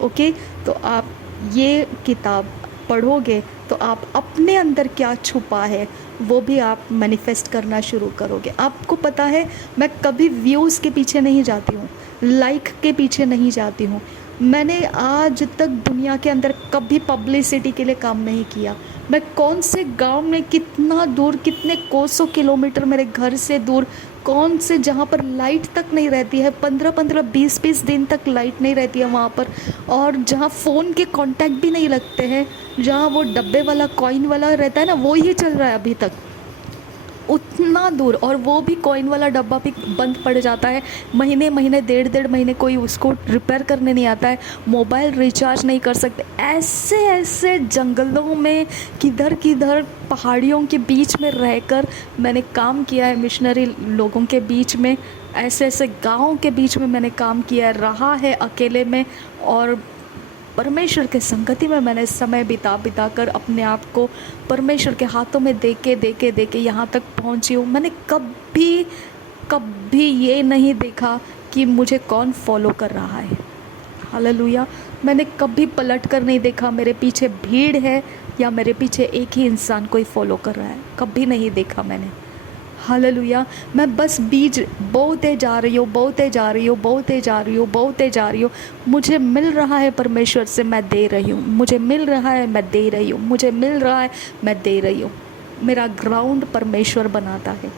ओके, तो आप ये किताब पढ़ोगे तो आप अपने अंदर क्या छुपा है वो भी आप मैनिफेस्ट करना शुरू करोगे। आपको पता है, मैं कभी व्यूज़ के पीछे नहीं जाती हूँ, लाइक के पीछे नहीं जाती हूँ। मैंने आज तक दुनिया के अंदर कभी पब्लिसिटी के लिए काम नहीं किया। मैं कौन से गांव में, कितना दूर, कितने कोसों किलोमीटर मेरे घर से दूर, कौन से जहाँ पर लाइट तक नहीं रहती है, 15-15 20-20 दिन तक लाइट नहीं रहती है वहाँ पर, और जहाँ फ़ोन के कांटेक्ट भी नहीं लगते हैं, जहाँ वो डब्बे वाला कॉइन वाला रहता है ना, वो ही चल रहा है अभी तक, उतना दूर। और वो भी कॉइन वाला डब्बा भी बंद पड़ जाता है, महीने महीने, डेढ़ महीने कोई उसको रिपेयर करने नहीं आता है, मोबाइल रिचार्ज नहीं कर सकते। ऐसे ऐसे जंगलों में, किधर किधर पहाड़ियों के बीच में रहकर मैंने काम किया है, मिशनरी लोगों के बीच में, ऐसे ऐसे गाँव के बीच में मैंने काम किया है, रहा है अकेले में, और परमेश्वर के संगति में मैंने समय बिता बिता कर अपने आप को परमेश्वर के हाथों में दे के यहाँ तक पहुँची हूँ। मैंने कभी कभी ये नहीं देखा कि मुझे कौन फॉलो कर रहा है। हालेलुया। मैंने कभी पलट कर नहीं देखा मेरे पीछे भीड़ है या मेरे पीछे एक ही इंसान कोई फॉलो कर रहा है, कभी नहीं देखा मैंने। हालेलुया। मैं बस बीज बोते जा रही हूँ, बोते जा रही हूँ, बोते जा रही हूँ, बोते जा रही हूँ। मुझे मिल रहा है परमेश्वर से, मैं दे रही हूँ। मुझे मिल रहा है, मैं दे रही हूँ। मुझे मिल रहा है, मैं दे रही हूँ। मेरा ग्राउंड परमेश्वर बनाता है।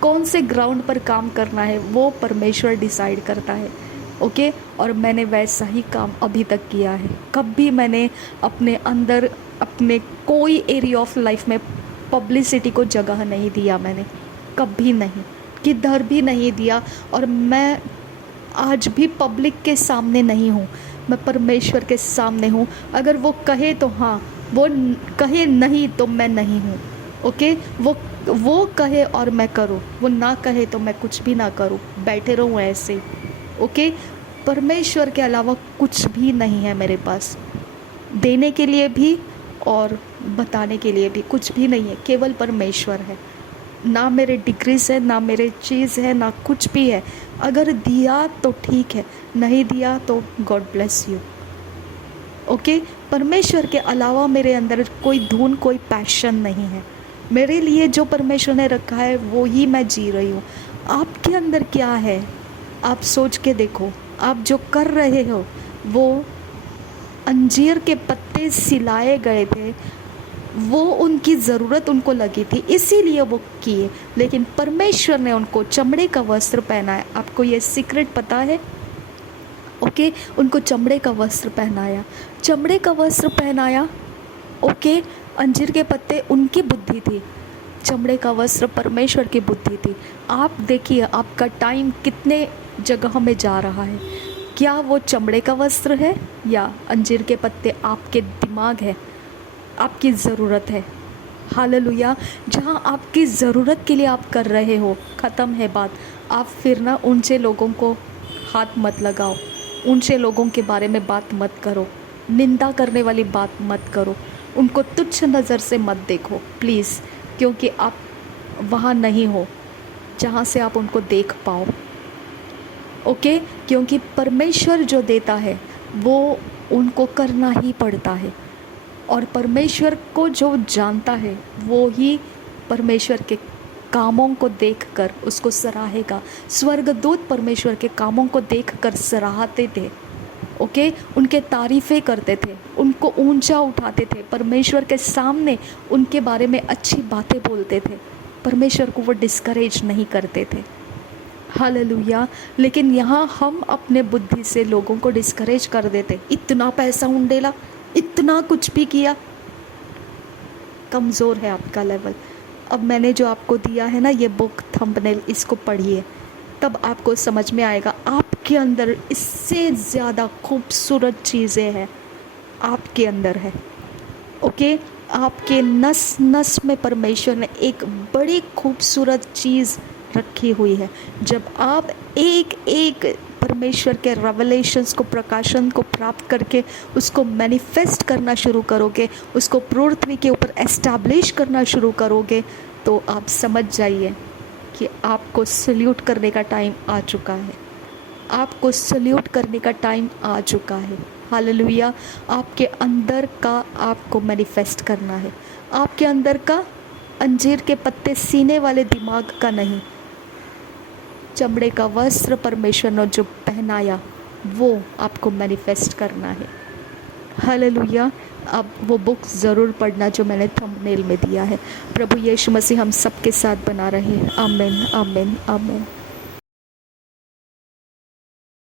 कौन से ग्राउंड पर काम करना है वो परमेश्वर डिसाइड करता है। ओके, और मैंने वैसा ही काम अभी तक किया है। कभी मैंने अपने अंदर, अपने कोई एरिया ऑफ लाइफ में पब्लिसिटी को जगह नहीं दिया, मैंने कभी नहीं, किधर भी नहीं दिया। और मैं आज भी पब्लिक के सामने नहीं हूँ, मैं परमेश्वर के सामने हूँ। अगर वो कहे तो हाँ, वो कहे नहीं तो मैं नहीं हूँ। ओके, वो कहे और मैं करूँ, वो ना कहे तो मैं कुछ भी ना करूँ, बैठे रहूँ ऐसे। ओके, परमेश्वर के अलावा कुछ भी नहीं है मेरे पास, देने के लिए भी और बताने के लिए भी कुछ भी नहीं है, केवल परमेश्वर है। ना मेरे डिग्रीज है, ना मेरे चीज़ है, ना कुछ भी है। अगर दिया तो ठीक है, नहीं दिया तो गॉड ब्लेस यू। ओके, परमेश्वर के अलावा मेरे अंदर कोई धुन, कोई पैशन नहीं है। मेरे लिए जो परमेश्वर ने रखा है वो ही मैं जी रही हूँ। आपके अंदर क्या है, आप सोच के देखो। आप जो कर रहे हो वो अंजीर के पत्ते सिलाए गए थे, वो उनकी ज़रूरत उनको लगी थी, इसीलिए वो किए, लेकिन परमेश्वर ने उनको चमड़े का वस्त्र पहनाया। आपको ये सीक्रेट पता है? ओके, उनको चमड़े का वस्त्र पहनाया, चमड़े का वस्त्र पहनाया। ओके, अंजीर के पत्ते उनकी बुद्धि थी, चमड़े का वस्त्र परमेश्वर की बुद्धि थी। आप देखिए आपका टाइम कितने जगह में जा रहा है। क्या वो चमड़े का वस्त्र है या अंजीर के पत्ते आपके दिमाग है, आपकी ज़रूरत है? हालेलुया। जहाँ आपकी ज़रूरत के लिए आप कर रहे हो, ख़त्म है बात। आप फिर ना ऊंचे लोगों को हाथ मत लगाओ, ऊंचे लोगों के बारे में बात मत करो, निंदा करने वाली बात मत करो, उनको तुच्छ नज़र से मत देखो प्लीज़, क्योंकि आप वहाँ नहीं हो जहाँ से आप उनको देख पाओ। ओके, क्योंकि परमेश्वर जो देता है वो उनको करना ही पड़ता है, और परमेश्वर को जो जानता है वो ही परमेश्वर के कामों को देखकर उसको सराहेगा। स्वर्गदूत परमेश्वर के कामों को देखकर सराहते थे। ओके, उनके तारीफ़ें करते थे, उनको ऊंचा उठाते थे, परमेश्वर के सामने उनके बारे में अच्छी बातें बोलते थे, परमेश्वर को वो डिस्करेज नहीं करते थे। हालेलुया। लेकिन यहाँ हम अपने बुद्धि से लोगों को डिस्करेज कर देते, इतना पैसा उंडेला, इतना कुछ भी किया। कमज़ोर है आपका लेवल। अब मैंने जो आपको दिया है ना ये बुक थंबनेल, इसको पढ़िए, तब आपको समझ में आएगा आपके अंदर इससे ज़्यादा खूबसूरत चीज़ें हैं, आपके अंदर है। ओके, आपके नस नस में परमेश्वर ने एक बड़ी खूबसूरत चीज़ रखी हुई है। जब आप एक एक परमेश्वर के रेवलेशंस को, प्रकाशन को प्राप्त करके उसको मैनिफेस्ट करना शुरू करोगे, उसको पृथ्वी के ऊपर एस्टैब्लिश करना शुरू करोगे, तो आप समझ जाइए कि आपको सल्यूट करने का टाइम आ चुका है। आपको सल्यूट करने का टाइम आ चुका है। हालेलुया। आपके अंदर का आपको मैनिफेस्ट करना है, आपके अंदर का अंजीर के पत्ते सीने वाले दिमाग का नहीं, चमड़े का वस्त्र परमेश्वर ने जो पहनाया वो आपको मैनिफेस्ट करना है। हालेलुया। अब वो बुक ज़रूर पढ़ना जो मैंने थंबनेल में दिया है। प्रभु यीशु मसीह हम सबके साथ बना रहे। आमीन, आमीन, आमीन।